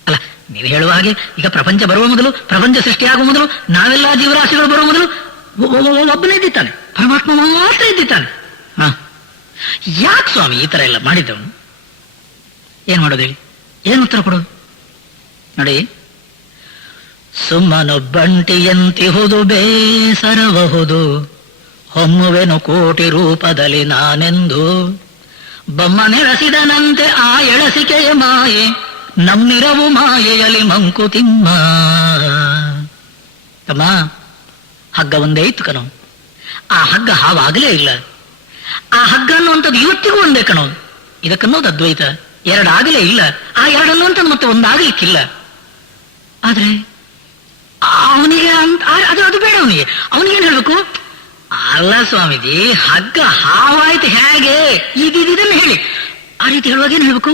ಅಲ್ಲ, ನೀವು ಹೇಳುವ ಹಾಗೆ ಈಗ ಪ್ರಪಂಚ ಬರುವ ಮೊದಲು, ಪ್ರಪಂಚ ಸೃಷ್ಟಿಯಾಗುವ ಮೊದಲು, ನಾವೆಲ್ಲ ಜೀವರಾಶಿಗಳು ಬರುವ ಮೊದಲು ಒಬ್ಬನೇ ಇದ್ದಿದ್ದಾನೆ, ಪರಮಾತ್ಮ ಮಾತ್ರ ಇದ್ದಿದ್ದಾನೆ. ಯಾಕೆ ಸ್ವಾಮಿ ಈ ತರ ಎಲ್ಲ ಮಾಡಿದ್ದವನು? ಏನ್ ಮಾಡೋದು ಹೇಳಿ? ಏನ್ ಉತ್ತರ ಕೊಡೋದು? ನೋಡಿ, ಸುಮ್ಮನೊಬ್ಬಂಟಿಯಂತಿಹುದು ಬೇಸರಬಹುದು, ಹೊಮ್ಮುವೆನು ಕೋಟಿ ರೂಪದಲ್ಲಿ ನಾನೆಂದು, ಬೊಮ್ಮನೆಳಸಿದನಂತೆ ಆ ಎಳಸಿಕೆಯ ಮಾಯೆ, ನಮ್ಮಿರವು ಮಾಯೆಯಲಿ ಮಂಕುತಿಮ್ಮ. ತಮ್ಮ, ಹಗ್ಗ ಒಂದೇ ಇತ್ತು ಕಣೋ, ಆ ಹಗ್ಗ ಹಾವಾಗಲೇ ಇಲ್ಲ. ಆ ಹಗ್ಗ ಅನ್ನುವಂಥದ್ದು ಇವತ್ತಿಗೂ ಒಂದೇ ಕಣೋ. ಇದಕ್ಕನ್ನೋದು ಅದ್ವೈತ. ಎರಡಾಗಲೇ ಇಲ್ಲ. ಆ ಎರಡು ಅನ್ನುವಂಥದ್ದು ಮತ್ತೆ ಒಂದಾಗಲಿಕ್ಕಿಲ್ಲ. ಆದ್ರೆ ಅವನಿಗೆ ಅದು ಬೇಡ. ಅವನಿಗೇನು ಹೇಳ್ಬೇಕು? ಅಲ್ಲ ಸ್ವಾಮೀಜಿ, ಹಗ್ಗ ಹಾವಾಯ್ತು ಹೇಗೆ ಇದನ್ನು ಹೇಳಿ. ಆ ರೀತಿ ಹೇಳುವಾಗ ಏನ್ ಹೇಳ್ಬೇಕು?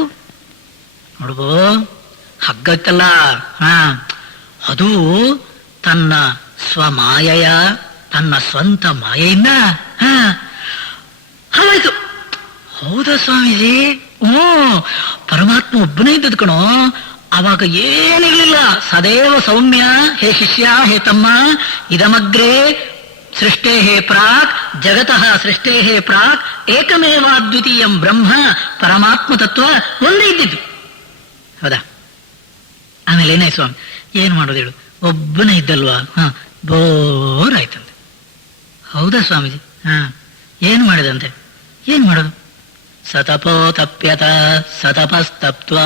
ನೋಡ್ಬೋ, ಹಗ್ಗಕ್ಕಲ್ಲ, ಅದು ತನ್ನ ಸ್ವಮಾಯೆಯ, ತನ್ನ ಸ್ವಂತ ಮಾಯೆಯಿಂದ ಹಾವಾಯ್ತು. ಹೌದಾ ಸ್ವಾಮೀಜಿ? ಪರಮಾತ್ಮ ಒಬ್ಬನೇ ಇದ್ದದ್ ಕಣೋ. ಅವಾಗ ಏನಿರ್ಲಿಲ್ಲ. ಸದೇವ ಸೌಮ್ಯ, ಹೇ ಶಿಷ್ಯ, ಹೇ ತಮ್ಮ, ಇದಮಗ್ರೇ ಸೃಷ್ಟೇ ಹೇ ಪ್ರಾಕ್ ಜಗತಃ ಸೃಷ್ಟೇ ಹೇ ಪ್ರಾಕ್ ಏಕಮೇವಾದ್ವಿತೀಯಂ ಬ್ರಹ್ಮ. ಪರಮಾತ್ಮ ತತ್ವ ಒಂದೇ ಇದ್ದಿದ್ದು. ಹೌದಾ? ಆಮೇಲೆ ಏನಾಯ್ತು ಸ್ವಾಮಿ? ಏನ್ ಮಾಡೋದು ಹೇಳು? ಒಬ್ಬನೇ ಇದ್ದಲ್ವಾ? ಬೋರ್ ಆಯ್ತಂತೆ. ಹೌದಾ ಸ್ವಾಮೀಜಿ? ಏನ್ ಮಾಡಿದಂತೆ? ಏನ್ ಮಾಡೋದು? ಸತಪೋತಪ್ಯತ ಸತಪಸ್ತಪ್ತ್ವ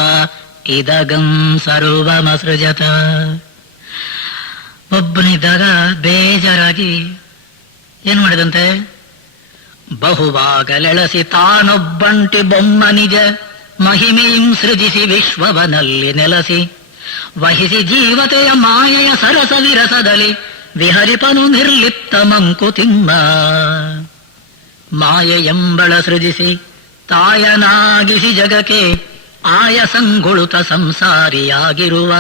ಇದಗಂ ಸರ್ವಮಸೃಜತ. ಒಬ್ಬನಿದ್ದಾಗ ಬೇಜಾರಾಗಿ ಏನ್ ಮಾಡಿದಂತೆ? ಬಹುವಾಗಲೆಳಸಿ ತಾನೊಬ್ಬಂಟಿ ಬೊಮ್ಮ ನಿಜ ಮಹಿಮೆಯಂ ಸೃಜಿಸಿ ವಿಶ್ವವನಲ್ಲಿ ನೆಲಸಿ, ವಹಿಸಿ ಜೀವತೆಯ ಮಾಯೆಯ ಸರಸ ವಿರಸದಲ್ಲಿ ವಿಹರಿಪನು ನಿರ್ಲಿಪ್ತ ಮಂಕುತಿಮ್ಮ. ಮಾಯೆಯಂಬಳ ಸೃಜಿಸಿ ತಾಯನಾಗಿಸಿ ಜಗಕ್ಕೆ ಆಯಸಂಗುಳುತ ಸಂಸಾರಿಯಾಗಿರುವ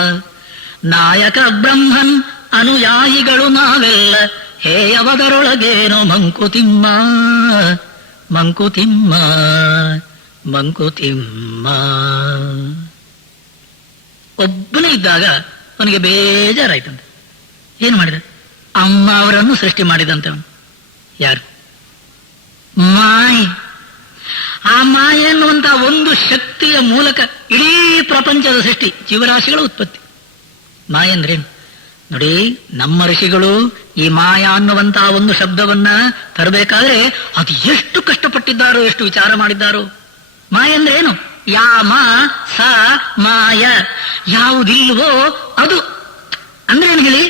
ನಾಯಕ ಬ್ರಹ್ಮನ್ ಅನುಯಾಯಿಗಳು ನಾವೆಲ್ಲ, ಹೇಯವದರೊಳಗೇನೋ ಮಂಕುತಿಮ್ಮ ಮಂಕುತಿಮ್ಮ ಮಂಕುತಿಮ್ಮ. ಒಬ್ಬನೇ ಇದ್ದಾಗ ಅವನಿಗೆ ಬೇಜಾರಾಯ್ತಂತೆ. ಏನ್ ಮಾಡಿದ? ಅಮ್ಮ ಅವರನ್ನು ಸೃಷ್ಟಿ ಮಾಡಿದಂತೆ. ಅವನು ಯಾರು? ಮಾಯೆ. ಆ ಮಾಯೆ ಎನ್ನುವಂತ ಒಂದು ಶಕ್ತಿಯ ಮೂಲಕ ಇಡೀ ಪ್ರಪಂಚದ ಸೃಷ್ಟಿ, ಜೀವರಾಶಿಗಳ ಉತ್ಪತ್ತಿ. ಮಾಯೆ ಅಂದ್ರೇನು ನೋಡಿ. ನಮ್ಮ ಋಷಿಗಳು ಈ ಮಾಯಾ ಅನ್ನುವಂತಹ ಒಂದು ಶಬ್ದವನ್ನ ತರಬೇಕಾದ್ರೆ ಅದು ಎಷ್ಟು ಕಷ್ಟಪಟ್ಟಿದ್ದಾರೋ, ಎಷ್ಟು ವಿಚಾರ ಮಾಡಿದ್ದಾರೋ. ಮಾಯ ಅಂದ್ರೆ ಏನು? ಯಾಮ ಸ ಮಾಯ, ಯಾವುದಿಲ್ವೋ ಅದು. ಅಂದ್ರೆ ಏನು ಹೇಳಿ?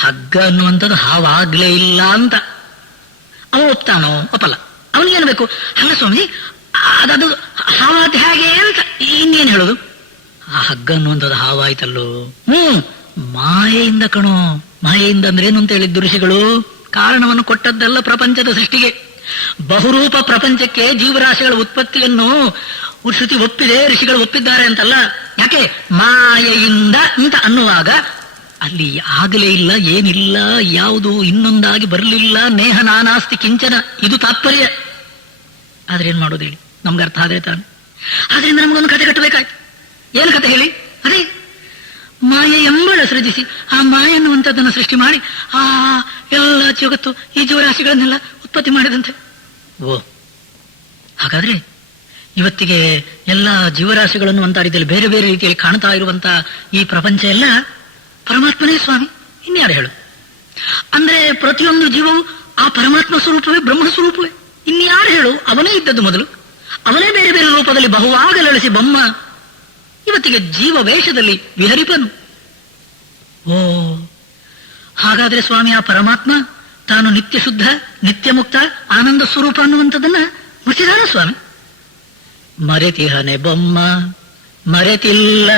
ಹಗ್ಗ ಅನ್ನುವಂಥದ್ದು ಹಾವಾಗ್ಲೇ ಇಲ್ಲ ಅಂತ ಅವ ಒಪ್ತಾನೋ ಒಪ್ಪಲ್ಲ. ಅವನಿಗೇನು ಬೇಕು? ಅಲ್ಲ ಸ್ವಾಮಿ, ಅದದು ಹಾವಾದ ಹೇಗೆ ಅಂತ ಇನ್ನೇನು ಹೇಳೋದು? ಆ ಹಗ್ಗ ಅನ್ನುವಂಥದ್ದು ಹಾವಾಯ್ತಲ್ಲೋ. ಮಾಯೆಯಿಂದ ಕಣೋ. ಮಾಯೆಯಿಂದ ಅಂದ್ರೆ ಏನು ಅಂತ ಹೇಳಿದ್ದು ಋಷಿಗಳು? ಕಾರಣವನ್ನು ಕೊಟ್ಟದ್ದಲ್ಲ ಪ್ರಪಂಚದ ಸೃಷ್ಟಿಗೆ. ಬಹುರೂಪ ಪ್ರಪಂಚಕ್ಕೆ ಜೀವರಾಶಿಗಳ ಉತ್ಪತ್ತಿಯನ್ನು ಶ್ರುತಿ ಒಪ್ಪಿದೆ, ಋಷಿಗಳು ಒಪ್ಪಿದ್ದಾರೆ ಅಂತಲ್ಲ. ಯಾಕೆ? ಮಾಯೆಯಿಂದ ಅಂತ ಅನ್ನುವಾಗ ಅಲ್ಲಿ ಆಗಲೇ ಇಲ್ಲ, ಏನಿಲ್ಲ, ಯಾವುದು ಇನ್ನೊಂದಾಗಿ ಬರಲಿಲ್ಲ. ನೇಹ ನಾನಾಸ್ತಿ ಕಿಂಚನ, ಇದು ತಾತ್ಪರ್ಯ. ಆದ್ರೆ ಏನ್ ಮಾಡೋದು ಹೇಳಿ? ನಮ್ಗೆ ಅರ್ಥ ಆದ್ರೆ ತಾನೆ. ಆದ್ರಿಂದ ನಮಗೊಂದು ಕತೆ ಕಟ್ಟಬೇಕಾಯ್ತು. ಏನು ಕತೆ ಹೇಳಿ? ಅದೇ ಮಾಯೆ ಎಂಬಳ ಸೃಜಿಸಿ ಆ ಮಾಯೆ ಅನ್ನುವಂಥದ್ದನ್ನು ಸೃಷ್ಟಿ ಮಾಡಿ ಆ ಎಲ್ಲ ಜಗತ್ತು ಈ ಜೀವರಾಶಿಗಳನ್ನೆಲ್ಲ ಉತ್ಪತ್ತಿ ಮಾಡಿದಂತೆ. ಹಾಗಾದ್ರೆ ಇವತ್ತಿಗೆ ಎಲ್ಲ ಜೀವರಾಶಿಗಳನ್ನು ಅಂತ ರೀತಿಯಲ್ಲಿ ಬೇರೆ ಬೇರೆ ರೀತಿಯಲ್ಲಿ ಕಾಣ್ತಾ ಇರುವಂತ ಈ ಪ್ರಪಂಚ ಎಲ್ಲ ಪರಮಾತ್ಮನೇ ಸ್ವಾಮಿ. ಇನ್ಯಾರು ಹೇಳು? ಅಂದ್ರೆ ಪ್ರತಿಯೊಂದು ಜೀವವು ಆ ಪರಮಾತ್ಮ ಸ್ವರೂಪವೇ, ಬ್ರಹ್ಮ ಸ್ವರೂಪವೇ. ಇನ್ಯಾರು ಹೇಳು? ಅವನೇ ಇದ್ದದ್ದು ಮೊದಲು. ಅವನೇ ಬೇರೆ ಬೇರೆ ರೂಪದಲ್ಲಿ ಬಹುವಾಗಲೆಳಿಸಿ ಬೊಮ್ಮ ಇವತ್ತಿಗೆ ಜೀವ ವೇಷದಲ್ಲಿ ವಿಹರಿಪನು. ಹಾಗಾದ್ರೆ ಸ್ವಾಮಿ ಆ ಪರಮಾತ್ಮ ತಾನು ನಿತ್ಯ ಶುದ್ಧ, ನಿತ್ಯ ಮುಕ್ತ, ಆನಂದ ಸ್ವರೂಪ ಅನ್ನುವಂಥದ್ದನ್ನ ಮುಚ್ಚಿದಾನ ಸ್ವಾಮಿ. ಮರೆತಿಹನೆ ಬೊಮ್ಮ ಮರೆತಿಲ್ಲ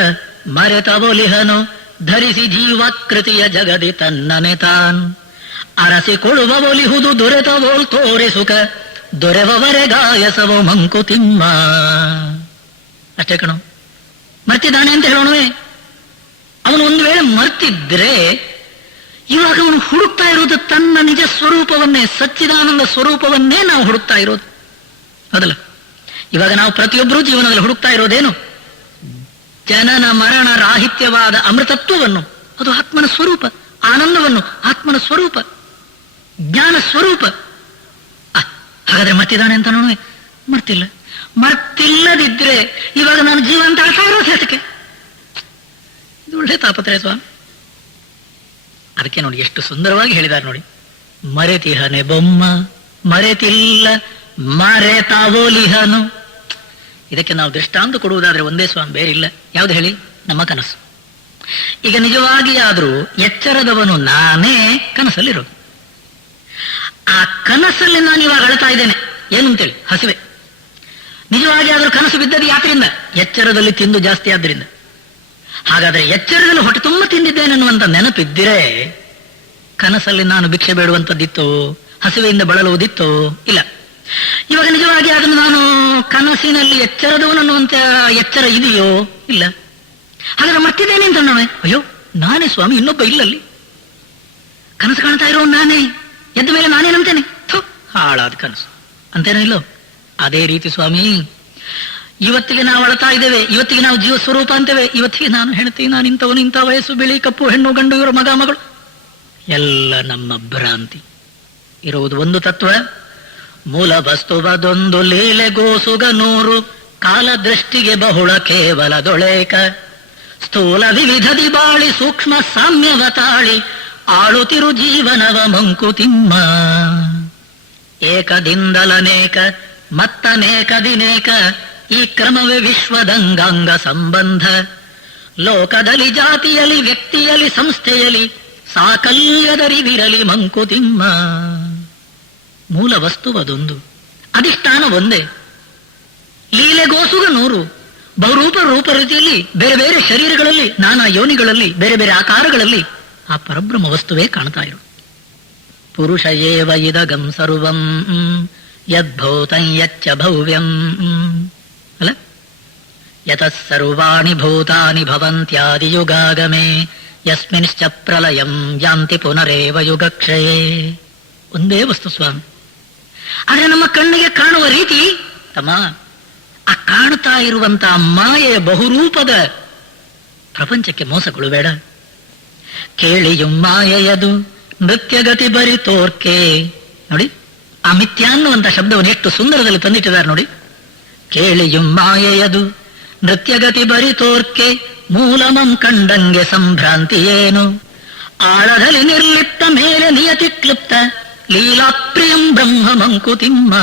ಮರೆತವೊಲಿಹನು, ಧರಿಸಿ ಜೀವಾಕೃತಿಯ ಜಗದಿ ತನ್ನನೆ ತಾನ್, ಅರಸಿಕೊಳ್ಳುವ ಒಲಿಹುದು ದೊರೆತವೋಲ್ ತೋರಿಸುಕ, ದೊರೆವವರೆ ಗಾಯಸವೋ ಮಂಕುತಿಮ್ಮ. ಅಷ್ಟೇ ಕಣೋ. ಮರ್ತಿದ್ದಾನೆ ಅಂತ ಹೇಳೋಣವೇ? ಅವನು ಒಂದು ವೇಳೆ ಮರ್ತಿದ್ರೆ ಇವಾಗ ಅವನು ಹುಡುಕ್ತಾ ಇರೋದು ತನ್ನ ನಿಜ ಸ್ವರೂಪವನ್ನೇ, ಸಚ್ಚಿದಾನಂದ ಸ್ವರೂಪವನ್ನೇ ನಾವು ಹುಡುಕ್ತಾ ಇರೋದು. ಹೌದಲ್ಲ? ಇವಾಗ ನಾವು ಪ್ರತಿಯೊಬ್ಬರೂ ಜೀವನದಲ್ಲಿ ಹುಡುಕ್ತಾ ಇರೋದೇನು? ಜನನ ಮರಣ ರಾಹಿತ್ಯವಾದ ಅಮೃತತ್ವವನ್ನು. ಅದು ಆತ್ಮನ ಸ್ವರೂಪ. ಆನಂದವನ್ನು, ಆತ್ಮನ ಸ್ವರೂಪ, ಜ್ಞಾನ ಸ್ವರೂಪ. ಹಾಗಾದ್ರೆ ಮರ್ತಿದ್ದಾನೆ ಅಂತ ನೋಡುವೆ? ಮರ್ತಿಲ್ಲ. ಮರ್ತಿಲ್ಲದಿದ್ರೆ ಇವಾಗ ನಾನು ಜೀವಂತ ಆಗ್ತಾ ಇರೋ ಸೇತಕ್ಕೆ. ಇದು ಒಳ್ಳೆ ತಾಪತ್ರಯ ಸ್ವಾಮಿ. ಅದಕ್ಕೆ ನೋಡಿ ಎಷ್ಟು ಸುಂದರವಾಗಿ ಹೇಳಿದ್ದಾರೆ ನೋಡಿ. ಮರೆತಿಹನೆ ಬೊಮ್ಮ ಮರೆತಿಲ್ಲ ಮರೆತಾವೋಲಿಹನು. ಇದಕ್ಕೆ ನಾವು ದೃಷ್ಟಾಂತ ಕೊಡುವುದಾದ್ರೆ ಒಂದೇ ಸ್ವಾಮಿ, ಬೇರಿಲ್ಲ. ಯಾವ್ದು ಹೇಳಿ? ನಮ್ಮ ಕನಸು. ಈಗ ನಿಜವಾಗಿ ಆದ್ರೂ ಎಚ್ಚರದವನು ನಾನೇ ಕನಸಲ್ಲಿರೋದು. ಆ ಕನಸಲ್ಲಿ ನಾನು ಇವಾಗ ಅಳ್ತಾ ಇದ್ದೇನೆ. ಏನು ಅಂತೇಳಿ? ಹಸಿವೆ. ನಿಜವಾಗಿ ಆದ್ರೂ ಕನಸು ಬಿದ್ದದ್ದು ಯಾತ್ರಿಂದ? ಎಚ್ಚರದಲ್ಲಿ ತಿಂದು ಜಾಸ್ತಿ ಆದ್ರಿಂದ. ಹಾಗಾದ್ರೆ ಎಚ್ಚರದಲ್ಲಿ ಹೊಟ್ಟೆ ತುಂಬ ತಿಂದಿದ್ದೇನೆ ಅನ್ನುವಂಥ ನೆನಪಿದ್ದಿರೆ ಕನಸಲ್ಲಿ ನಾನು ಭಿಕ್ಷೆ ಬೇಡುವಂಥದ್ದಿತ್ತು, ಹಸಿವೆಯಿಂದ ಬಳಲುವುದಿತ್ತು? ಇಲ್ಲ. ಇವಾಗ ನಿಜವಾಗಿ ಅದನ್ನು ನಾನು ಕನಸಿನಲ್ಲಿ ಎಚ್ಚರದವನನ್ನುವಂತ ಎಚ್ಚರ ಇದೆಯೋ? ಇಲ್ಲ. ಹಾಗಾದ್ರೆ ಮರ್ತಿದ್ದೇನೆ ಅಂತ ನೋವೆ. ಅಯ್ಯೋ ನಾನೇ ಸ್ವಾಮಿ, ಇನ್ನೊಬ್ಬ ಇಲ್ಲಲ್ಲಿ. ಕನಸು ಕಾಣ್ತಾ ಇರೋ ನಾನೇ, ಎದ್ದ ಮೇಲೆ ನಾನೇನಂತೇನೆ, ಹಾಳಾದ ಕನಸು ಅಂತೇನೋ ಇಲ್ಲೋ? ಅದೇ ರೀತಿ ಸ್ವಾಮಿ, ಇವತ್ತಿಗೆ ನಾವು ಅಳ್ತಾ ಇದ್ದೇವೆ, ಇವತ್ತಿಗೆ ನಾವು ಜೀವ ಸ್ವರೂಪ ಅಂತೇವೆ, ಇವತ್ತಿಗೆ ನಾನು ಹೆಣ್ತಿ, ನಾನು ಇಂಥವನು, ಇಂಥ ವಯಸ್ಸು, ಬಿಳಿ ಕಪ್ಪು, ಹೆಣ್ಣು ಗಂಡು, ಇವರ ಮಗ ಮಗಳು, ಎಲ್ಲ ನಮ್ಮ ಭ್ರಾಂತಿ. ಇರುವುದು ಒಂದು ತತ್ವ, ಮೂಲ ವಸ್ತುವದೊಂದು, ಲೀಲೆಗೋಸುಗ ನೂರು, ಕಾಲ ದೃಷ್ಟಿಗೆ ಬಹುಳ ಕೇವಲದೊಳೇಕ, ಸ್ಥೂಲ ವಿವಿಧದಿ ಬಾಳಿ ಸೂಕ್ಷ್ಮ ಸಾಮ್ಯವ ತಾಳಿ, ಆಳುತ್ತಿರು ಜೀವನವ ಮಂಕುತಿಮ್ಮ. ಏಕದಿಂದಲನೇಕ ಮತ್ತನೇಕದಿನೇಕ, ಈ ಕ್ರಮವೇ ವಿಶ್ವದಂಗಾಂಗ ಸಂಬಂಧ. ಲೋಕದಲ್ಲಿ ಜಾತಿಯಲ್ಲಿ ವ್ಯಕ್ತಿಯಲ್ಲಿ ಸಂಸ್ಥೆಯಲ್ಲಿ ಸಾಕಲ್ಯದರಿವಿರಲಿ ಮಂಕುತಿಮ್ಮ. ಮೂಲ ವಸ್ತುವದೊಂದು, ಅಧಿಷ್ಠಾನ ಒಂದೇ, ಲೀಲೆಗೋಸುಗ ನೂರು, ಬಹುರೂಪ ರೂಪ ರೀತಿಯಲ್ಲಿ ಬೇರೆ ಬೇರೆ ಶರೀರಗಳಲ್ಲಿ, ನಾನಾ ಯೋನಿಗಳಲ್ಲಿ, ಬೇರೆ ಬೇರೆ ಆಕಾರಗಳಲ್ಲಿ ಆ ಪರಬ್ರಹ್ಮ ವಸ್ತುವೇ ಕಾಣ್ತಾ ಇರು. ಪುರುಷ ಏವ ಇದಗಂ ಸರ್ವಂ ಯದ್ಭೂತಂ ಯಚ್ಚ ಭವ್ಯಂ ಅಲ್ಲ, ಯತಃ ಸರ್ವಾಣಿ ಭೂತಾನಿ ಭವಂತ್ಯಾದಿಯುಗಾಗಮೇ ಯಸ್ಮಿನ್ಶ್ಚ ಪ್ರಲಯಂ ಯಾಂತಿ ಪುನರೇವ ಯುಗಕ್ಷಯೇ. ಒಂದೇ ವಸ್ತು ಸ್ವಾಮಿ. ಆದ್ರೆ ನಮ್ಮ ಕಣ್ಣಿಗೆ ಕಾಣುವ ರೀತಿ ತಮ್ಮ, ಆ ಕಾಣ್ತಾ ಇರುವಂತಹ ಮಾಯೆಯ ಬಹುರೂಪದ ಪ್ರಪಂಚಕ್ಕೆ ಮೋಸಗೊಳ್ಳಬೇಡ. ಕೇಳಿಯು ಮಾಯೆಯದು ನೃತ್ಯಗತಿ ಬರಿ ತೋರ್ಕೆ. ನೋಡಿ, ಆ ಮಿಥ್ಯ ಅನ್ನುವಂಥ ಶಬ್ದವನ್ನು ಎಷ್ಟು ಸುಂದರದಲ್ಲಿ ತಂದಿಟ್ಟಿದ್ದಾರೆ ನೋಡಿ. ಕೇಳಿಯು ಮಾಯೆಯದು ನೃತ್ಯಗತಿ ಬರಿ ತೋರ್ಕೆ, ಮೂಲಮಂ ಕಂಡಂಗೆ ಸಂಭ್ರಾಂತಿ ಏನು, ಆಳದಲ್ಲಿ ನಿರ್ಲಿಪ್ತ ಮೇಲೆ ನಿಯತಿ ಕ್ಲಿಪ್ತ, ಲೀಲಾಪ್ರಿಯಂ ಬ್ರಹ್ಮ ಮಂಕುತಿಮ್ಮ.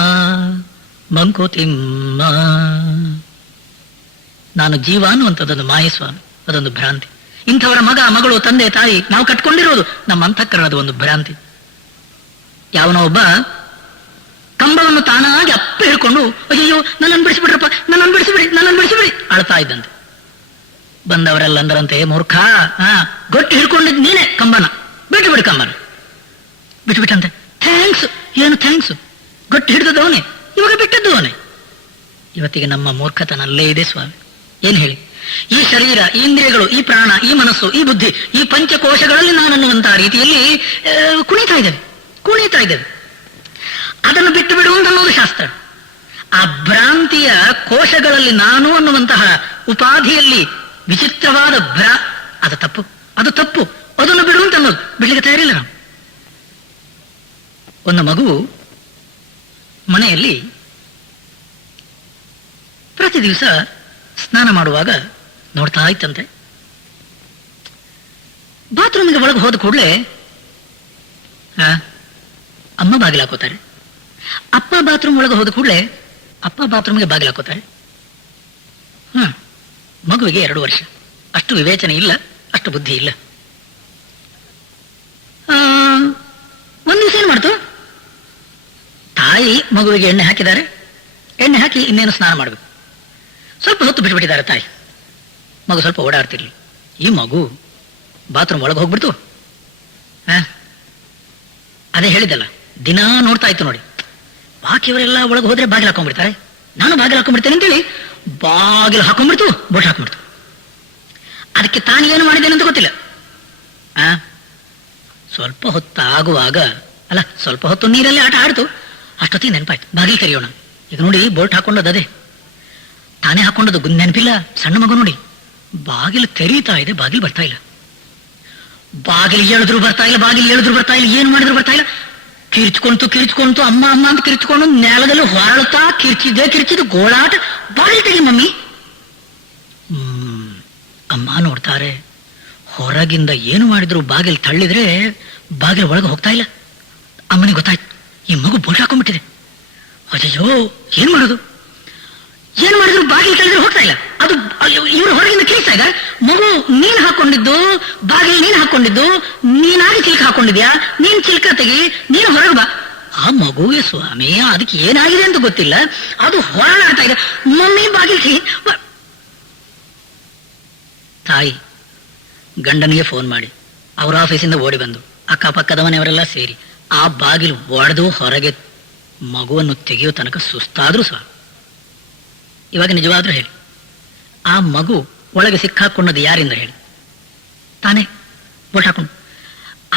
ಮಂಕುತಿಮ್ಮ, ನಾನು ಜೀವ ಅನ್ನುವಂಥದ್ದೊಂದು ಮಾಯೆ ಸ್ವಾಮಿ, ಅದೊಂದು ಭ್ರಾಂತಿ. ಇಂಥವರ ಮಗ ಮಗಳು ತಂದೆ ತಾಯಿ ನಾವು ಕಟ್ಕೊಂಡಿರೋದು ನಮ್ಮ ಅಂತಃಕರಣದ ಒಂದು ಭ್ರಾಂತಿ. ಯಾವನೋ ಒಬ್ಬ ಕಂಬವನ್ನು ತಾನಾಗಿ ಅಪ್ಪ ಹಿಡ್ಕೊಂಡು ಅಯ್ಯೋ ನನ್ನನ್ನು ಬಿಡಿಸಿಬಿಡ್ರಪ್ಪ, ನನ್ನನ್ನು ಬಿಡಿಸಿಬಿಡಿ, ನನ್ನನ್ನು ಬಿಡಿಸಿಬಿಡಿ ಅಳ್ತಾ ಇದ್ದಂತೆ. ಬಂದವರೆಲ್ಲ ಅಂದ್ರಂತೆ, ಮೂರ್ಖ, ಗೊಟ್ಟು ಹಿಡ್ಕೊಂಡಿದ್ ನೀನೆ ಕಂಬನ, ಬಿಟ್ಟು ಬಿಡು ಕಂಬನ. ಬಿಟ್ಟುಬಿಟ್ಟಂತೆ. ಥ್ಯಾಂಕ್ಸ್. ಏನು ಥ್ಯಾಂಕ್ಸ್? ಗೊಟ್ಟು ಹಿಡಿದವನೇ, ಇವಾಗ ಬಿಟ್ಟದ್ದು ಅವನೇ. ಇವತ್ತಿಗೆ ನಮ್ಮ ಮೂರ್ಖತನಲ್ಲೇ ಇದೆ ಸ್ವಾಮಿ. ಏನ್ ಹೇಳಿ? ಈ ಶರೀರ, ಈ ಇಂದ್ರಿಯಗಳು, ಈ ಪ್ರಾಣ, ಈ ಮನಸ್ಸು, ಈ ಬುದ್ಧಿ, ಈ ಪಂಚಕೋಶಗಳಲ್ಲಿ ನಾನನ್ನುವಂತಹ ರೀತಿಯಲ್ಲಿ ಕುಣಿತಾ ಇದ್ದೇವೆ. ಅದನ್ನು ಬಿಟ್ಟು ಬಿಡುವುದು ಅನ್ನೋದು ಶಾಸ್ತ್ರ. ಆ ಭ್ರಾಂತಿಯ ಕೋಶಗಳಲ್ಲಿ ನಾನು ಅನ್ನುವಂತಹ ಉಪಾಧಿಯಲ್ಲಿ ವಿಚಿತ್ರವಾದ ಅದು ತಪ್ಪು. ಅದನ್ನು ಬಿಡುವಂತ ಅನ್ನೋದು ಬಿಡ್ಲಿಕ್ಕೆ ತಯಾರಿಲ್ಲ ನಾವು. ಒಂದು ಮಗು ಮನೆಯಲ್ಲಿ ಪ್ರತಿ ದಿವಸ ಸ್ನಾನ ಮಾಡುವಾಗ ನೋಡ್ತಾ ಇತ್ತಂತೆ. ಬಾತ್ರೂಮಿಗೆ ಒಳಗೆ ಹೋದ ಕೂಡಲೇ ಅಮ್ಮ ಬಾಗಿಲು ಹಾಕೋತಾರೆ, ಅಪ್ಪ ಬಾತ್ರೂಮ್ ಒಳಗೆ ಹೋದ ಕೂಡಲೇ ಅಪ್ಪ ಬಾತ್ರೂಮ್ಗೆ ಬಾಗಿಲು ಹಾಕೋತಾರೆ. ಮಗುವಿಗೆ 2 ವರ್ಷ, ಅಷ್ಟು ವಿವೇಚನೆ ಇಲ್ಲ, ಅಷ್ಟು ಬುದ್ಧಿ ಇಲ್ಲ. ಒಂದು ದಿವಸ ಏನ್ ಮಾಡ್ತು, ತಾಯಿ ಮಗುವಿಗೆ ಎಣ್ಣೆ ಹಾಕಿದ್ದಾರೆ, ಎಣ್ಣೆ ಹಾಕಿ ಇನ್ನೇನು ಸ್ನಾನ ಮಾಡಬೇಕು. ಸ್ವಲ್ಪ ಹೊತ್ತು ಬಿಟ್ಬಿಟ್ಟಿದ್ದಾರೆ ತಾಯಿ. ಮಗು ಸ್ವಲ್ಪ ಓಡಾಡ್ತಿರ್ಲಿ. ಈ ಮಗು ಬಾತ್ರೂಮ್ ಒಳಗೆ ಹೋಗ್ಬಿಡ್ತು. ಅದೇ ಹೇಳಿದಲ್ಲ, ದಿನಾ ನೋಡ್ತಾ ಇತ್ತು ನೋಡಿ. ಬಾಕಿಯವರೆಲ್ಲ ಒಳಗೆ ಹೋದ್ರೆ ಬಾಗಿಲು ಹಾಕೊಂಡ್ಬಿಡ್ತಾರೆ, ನಾನು ಬಾಗಿಲು ಹಾಕೊಂಡ್ಬಿಡ್ತೇನೆ ಅಂತೇಳಿ ಬಾಗಿಲು ಹಾಕೊಂಡ್ಬಿಡ್ತು, ಬೋಟ್ ಹಾಕೊಂಡ್ಬಿಡ್ತು. ಅದಕ್ಕೆ ತಾನೇನು ಮಾಡಿದ್ದೇನೆ ಅಂತ ಗೊತ್ತಿಲ್ಲ. ಸ್ವಲ್ಪ ಹೊತ್ತಾಗುವಾಗ ಸ್ವಲ್ಪ ಹೊತ್ತು ನೀರಲ್ಲಿ ಆಟ ಆಡ್ತು. ಅಷ್ಟೊತ್ತಿಗೆ ನೆನಪಾಯ್ತು, ಬಾಗಿಲು ತೆರೆಯೋಣ. ಈಗ ನೋಡಿ ಬೋಲ್ಟ್ ಹಾಕೊಂಡದ್ದು ಅದೇ, ತಾನೇ ಹಾಕೊಂಡದ್ದು ನೆನಪಿಲ್ಲ. ಸಣ್ಣ ಮಗು ನೋಡಿ ಬಾಗಿಲು ತೆರೀತಾ ಇದೆ, ಬಾಗಿಲು ಬರ್ತಾ ಇಲ್ಲ. ಬಾಗಿಲು ಹೇಳಿದ್ರು ಬರ್ತಾ ಇಲ್ಲ, ಬಾಗಿಲು ಹೇಳಿದ್ರು ಬರ್ತಾ ಇಲ್ಲ, ಏನ್ ಮಾಡಿದ್ರು ಬರ್ತಾ ಇಲ್ಲ. ಕಿರ್ಚ್ಕೊಂತು ಅಮ್ಮ ಅಮ್ಮ ಅಂತ ಕಿರ್ಚ್ಕೊಂಡು ನೆಲದಲ್ಲಿ ಹೊರಳ್ತಾ ಕಿರ್ಚಿದ್ದು ಗೋಳಾಟ. ಬಾಗಿಲು ತೆಗಿ ಮಮ್ಮಿ. ಅಮ್ಮ ನೋಡ್ತಾರೆ, ಹೊರಗಿಂದ ಏನು ಮಾಡಿದ್ರು ಬಾಗಿಲು ತಳ್ಳಿದ್ರೆ ಬಾಗಿಲು ಒಳಗೆ ಹೋಗ್ತಾ ಇಲ್ಲ. ಅಮ್ಮನಿಗೆ ಗೊತ್ತಾಯ್ತು, ಈ ಮಗು ಬೋಟ್ ಹಾಕೊಂಡ್ಬಿಟ್ಟಿದೆ. ಅಯ್ಯೋ, ಏನ್ ಮಾಡಿದ್ರು ಬಾಗಿಲು ತಳ್ಳಿದ್ರೆ ಹೋಗ್ತಾ ಇಲ್ಲ. ಅದು ಇವರು ಹೊರಗಿಂದ ಕಿರಿಸ್ತಾ ಇದ್ದಾರೆ. ಮಗು ನೀನ್ ಹಾಕೊಂಡಿದ್ದು ಬಾಗಿಲು, ನೀನ್ ಹಾಕೊಂಡಿದ್ದು ನೀನಾಗಿ ಚಿಲ್ಕ ಹಾಕೊಂಡಿದ್ಯಾ, ನೀನ್ ಚಿಲ್ಕ ತೆಗಿ, ನೀನು ಹೊರಗೆ ಬಾ. ಆ ಮಗುವಿಗೆ ಸ್ವಾಮಿ ಅದಕ್ಕೆ ಏನಾಗಿದೆ ಅಂತ ಗೊತ್ತಿಲ್ಲ, ಅದು ಹೊರಳಾಡ್ತಾ ಇದೆ. ಮಮ್ಮಿ ಬಾಗಿಲು ತೆಗಿ. ತಾಯಿ ಗಂಡನಿಗೆ ಫೋನ್ ಮಾಡಿ ಅವ್ರ ಆಫೀಸಿಂದ ಓಡಿ ಬಂದು ಅಕ್ಕಪಕ್ಕದ ಮನೆಯವರೆಲ್ಲ ಸೇರಿ ಆ ಬಾಗಿಲು ಒಡೆದು ಹೊರಗೆ ಮಗುವನ್ನು ತೆಗೆಯೋ ತನಕ ಸುಸ್ತಾದ್ರೂ ಸಹ. ಇವಾಗ ನಿಜವಾದ್ರೂ ಹೇಳಿ, ಆ ಮಗು ಒಳಗೆ ಸಿಕ್ಕಾಕೊಂಡದ್ದು ಯಾರಿಂದ ಹೇಳಿ? ತಾನೇ ಬೋಲ್ಟ್ ಹಾಕೊಂಡು.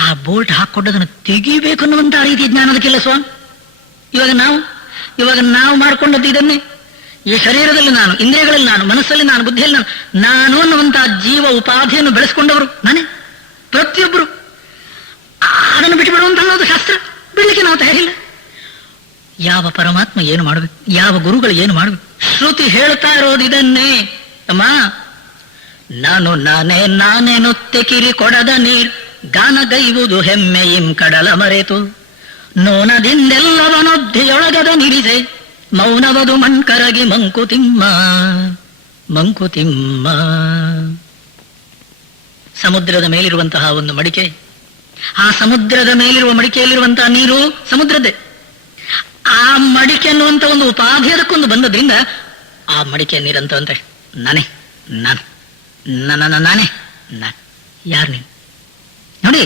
ಆ ಬೋಲ್ಟ್ ಹಾಕೊಂಡದನ್ನು ತೆಗಿಬೇಕು ಅನ್ನುವಂತ ರೀತಿ ಜ್ಞಾನದಕ್ಕಿಲ್ಲ ಸ್ವಾಮಿ. ಇವಾಗ ನಾವು ಮಾಡ್ಕೊಂಡದ್ದು ಇದನ್ನೇ. ಈ ಶರೀರದಲ್ಲಿ ನಾನು, ಇಂದ್ರಿಯಗಳಲ್ಲಿ ನಾನು, ಮನಸ್ಸಲ್ಲಿ ನಾನು, ಬುದ್ಧಿಯಲ್ಲಿ ನಾನು ಅನ್ನುವಂತಹ ಜೀವ ಉಪಾಧಿಯನ್ನು ಬೆಳೆಸ್ಕೊಂಡವರು ನಾನೇ, ಪ್ರತಿಯೊಬ್ಬರು. ಅದನ್ನು ಬಿಟ್ಟು ಬಿಡುವಂತ ಅನ್ನೋದು ಶಾಸ್ತ್ರ, ಬಿಡ್ಲಿಕ್ಕೆ ನಾವು ತಯಾರಿಲ್ಲ. ಯಾವ ಪರಮಾತ್ಮ ಏನು ಮಾಡಬೇಕು, ಯಾವ ಗುರುಗಳು ಏನು ಮಾಡಬೇಕು? ಶ್ರುತಿ ಹೇಳ್ತಾ ಇರೋದು ಇದನ್ನೇ. ಅಮ್ಮ, ನಾನೇನುತ್ತೆ ಕಿರಿ ಕೊಡದ ನೀರ್ ಗಾನಗೈವುದು ಹೆಮ್ಮೆಯಿಂ ಕಡಲ ಮರೆತು ನೋನದಿಂದೆಲ್ಲವನೊದ್ದಿಯೊಳಗದ ನಿರಿಸೆ ಮೌನವದು ಮಣ್ಕರಗಿ ಮಂಕುತಿಮ್ಮ. ಸಮುದ್ರದ ಮೇಲಿರುವಂತಹ ಒಂದು ಮಡಿಕೆ, ಆ ಸಮುದ್ರದ ಮೇಲಿರುವ ಮಡಿಕೆಯಲ್ಲಿರುವಂತಹ ನೀರು ಸಮುದ್ರದ್ದೇ. ಆ ಮಡಿಕೆ ಅನ್ನುವಂತ ಒಂದು ಉಪಾಧಿ ಅದಕ್ಕೊಂದು ಬಂದದ್ರಿಂದ ಆ ಮಡಿಕೆ ನೀರಂತ ಅಂದ್ರೆ ನಾನೇ ಯಾರು ನೀನು ನೋಡಿ.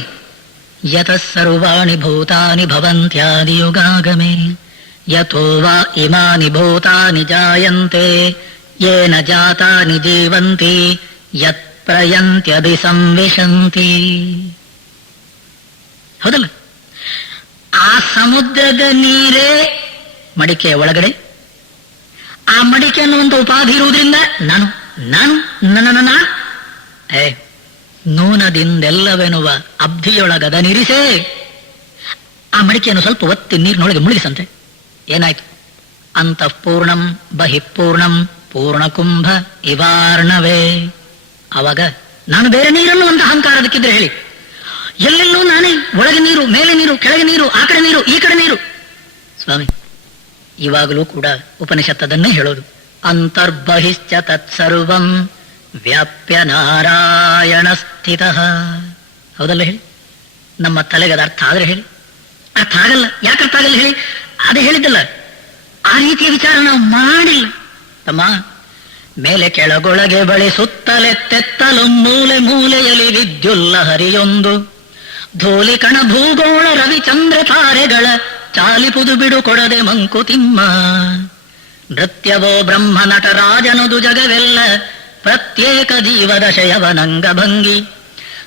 ಯತಃ ಸರ್ವಾಣಿ ಭೂತಾನಿ ಭವಂತ್ಯಾದಿ ಯುಗಾಗಮೇ ಯಥೋ ವಾ ಇಮಾನಿ ಭೂತಾನಿ ಜಾಯಂತೆ ಯೇನ ಜಾತಾನಿ ಜೀವಂತಿ ಯತ್ ಪ್ರಯಂತ್ಯಧಿ ಸಂವಿಶಂತಿ. ಹೌದಲ್ಲ? ಆ ಸಮುದ್ರದ ನೀರೇ ಮಡಿಕೆಯ ಒಳಗಡೆ. ಆ ಮಡಿಕೆ ಅನ್ನುವಂಥ ಉಪಾಧಿ ಇರುವುದರಿಂದ ನಾನು ನೂನದಿಂದೆಲ್ಲವೆನ್ನುವ ಅಬ್ಧಿಯೊಳಗದ ನಿರಿಸೆ. ಆ ಮಡಿಕೆಯನ್ನು ಸ್ವಲ್ಪ ಒತ್ತಿ ನೀರಿನೊಳಗೆ ಮುಳುಗಿಸಂತೆ. ಏನಾಯ್ತು? ಅಂತಃಪೂರ್ಣಂ ಬಹಿಪೂರ್ಣಂ ಪೂರ್ಣಕುಂಭ ಇವಾರ್ಣವೇ. ಆವಾಗ ನಾನು ಬೇರೆ ನೀರನ್ನುವಂತ ಅಹಂಕಾರ ಅದಕ್ಕಿದ್ರೆ ಹೇಳಿ, ಎಲ್ಲೆಲ್ಲೂ ನಾನೇ, ಒಳಗೆ ನೀರು, ಮೇಲೆ ನೀರು, ಕೆಳಗೆ ನೀರು, ಆ ಕಡೆ ನೀರು, ಈ ಕಡೆ ನೀರು. ಸ್ವಾಮಿ ಇವಾಗಲೂ ಕೂಡ ಉಪನಿಷತ್ತದನ್ನೇ ಹೇಳೋದು. ಅಂತರ್ಬಹಿಶ್ಚ ತತ್ಸರ್ವಂ ವ್ಯಾಪ್ಯ ನಾರಾಯಣ ಸ್ಥಿತ. ಹೌದಲ್ಲ ಹೇಳಿ? ನಮ್ಮ ತಲೆಗದ ಅರ್ಥ ಆದ್ರೆ ಹೇಳಿ. ಅರ್ಥ ಆಗಲ್ಲ. ಯಾಕೆ ಅರ್ಥ ಆಗಲ್ಲ ಹೇಳಿ? ಅದೇ ಹೇಳಿದ್ದಲ್ಲ, ಆ ರೀತಿಯ ವಿಚಾರ ನಾವು ಮಾಡಿಲ್ಲ. ತಮ್ಮ, ಮೇಲೆ ಕೆಳಗೊಳಗೆ ಬಳಿ ಸುತ್ತಲೆತ್ತೆತ್ತಲು ಮೂಲೆ ಮೂಲೆಯಲ್ಲಿ ವಿದ್ಯುಲ್ಲ ಹರಿಯೊಂದು ಧೂಲಿ ಕಣ ಭೂಗೋಳ ರವಿಚಂದ್ರ ತಾರೆಗಳ ಚಾಲಿಪುದು ಬಿಡು ಕೊಡದೆ ಮಂಕುತಿಮ್ಮ. ನೃತ್ಯವೋ ಬ್ರಹ್ಮ ನಟರಾಜನುದು ಜಗವೆಲ್ಲ ಪ್ರತ್ಯೇಕ ಜೀವದಶಯವನಂಗ ಭಂಗಿ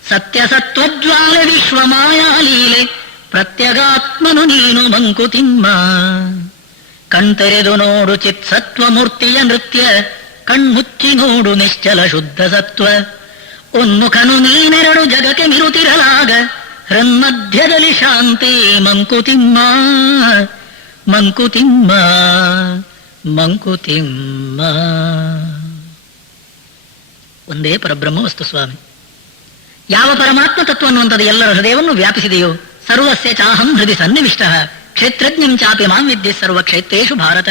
ಸತ್ಯ ಸತ್ವಜ್ವಾಲೆ ವಿಶ್ವ ಮಾಯಾಲೀಲೆ ಪ್ರತ್ಯಗಾತ್ಮನು ನೀನು ಮಂಕುತಿಮ್ಮ. ಕಣ್ತೆರೆದು ನೋಡು ಚಿತ್ ಸತ್ವ ಮೂರ್ತಿಯ ನೃತ್ಯ ಕಣ್ಮುಚ್ಚಿ ನೋಡು ನಿಶ್ಚಲ ಶುದ್ಧ ಸತ್ವ. ಉನ್ಮುಖನು ನೀನೆರಡು ಜಗಕ್ಕೆ ಮಿರುತಿರಲಾಗ ಹೃನ್ಮಧ್ಯದಲ್ಲಿ ಶಾಂತಿ ಮಂಕುತಿಮ್ಮ. ಒಂದೇ ಪರಬ್ರಹ್ಮ ವಸ್ತು ಸ್ವಾಮಿ. ಯಾವ ಪರಮಾತ್ಮ ತತ್ವ ಅನ್ನುವಂಥದ್ದು ಎಲ್ಲರ ಹೃದಯವನ್ನು ವ್ಯಾಪಿಸಿದೆಯೋ ಸರ್ವಸ್ಯ ಚಾಹಂ ಹೃದಯ ಸನ್ನಿವಿಷ್ಟ ಕ್ಷೇತ್ರಜ್ಞಂ ಚಾಪಿ ಮಾಂ ವಿದ್ಯೆ ಸರ್ವ ಕ್ಷೇತ್ರೇಷು ಭಾರತ.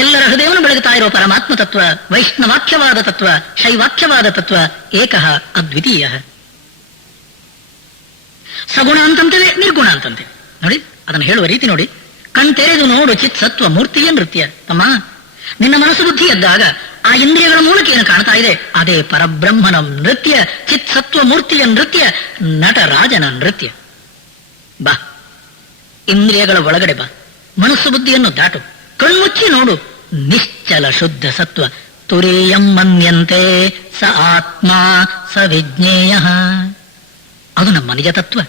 ಎಲ್ಲರ ಹೃದಯವನ್ನು ಬೆಳಗುತ್ತಾ ಇರೋ ಪರಮಾತ್ಮ ತತ್ವ ವೈಷ್ಣವಾಖ್ಯವಾದ ತತ್ವ, ಶೈವಾಖ್ಯವಾದ ತತ್ವ ಏಕಃ ಅದ್ವಿತೀಯ. ಸಗುಣ ಅಂತಂತೆ, ನಿರ್ಗುಣ ಅಂತಂತೆ. ನೋಡಿ ಅದನ್ನು ಹೇಳುವ ರೀತಿ ನೋಡಿ. ಕಣ್ತೆರೆದು ನೋಡು ಚಿತ್ ಸತ್ವ ಮೂರ್ತಿಯ ನೃತ್ಯ. ತಮ್ಮ, ನಿನ್ನ ಮನಸ್ಸು ಬುದ್ಧಿ ಎದ್ದಾಗ ಆ ಇಂದ್ರಿಯಗಳ ಮೂಲಕ ಏನು ಕಾಣ್ತಾ ಇದೆ ಅದೇ ಪರಬ್ರಹ್ಮನ ನೃತ್ಯ, ಚಿತ್ ಸತ್ವ ಮೂರ್ತಿಯ ನೃತ್ಯ, ನಟರಾಜನ ನೃತ್ಯ. ಬಾ, ಇಂದ್ರಿಯಗಳ ಒಳಗಡೆ ಬಾ, ಮನಸ್ಸು ಬುದ್ಧಿಯನ್ನು ದಾಟು, ಕಣ್ಮುಚ್ಚಿ ನೋಡು ನಿಶ್ಚಲ ಶುದ್ಧ ಸತ್ವ. ತುರೀಯಂ ಮನ್ಯಂತೆ ಸ ಆತ್ಮ ಸ ವಿಜ್ಞೇಯ. ಅದು ನಮ್ಮ ನಿಜ ತತ್ವ,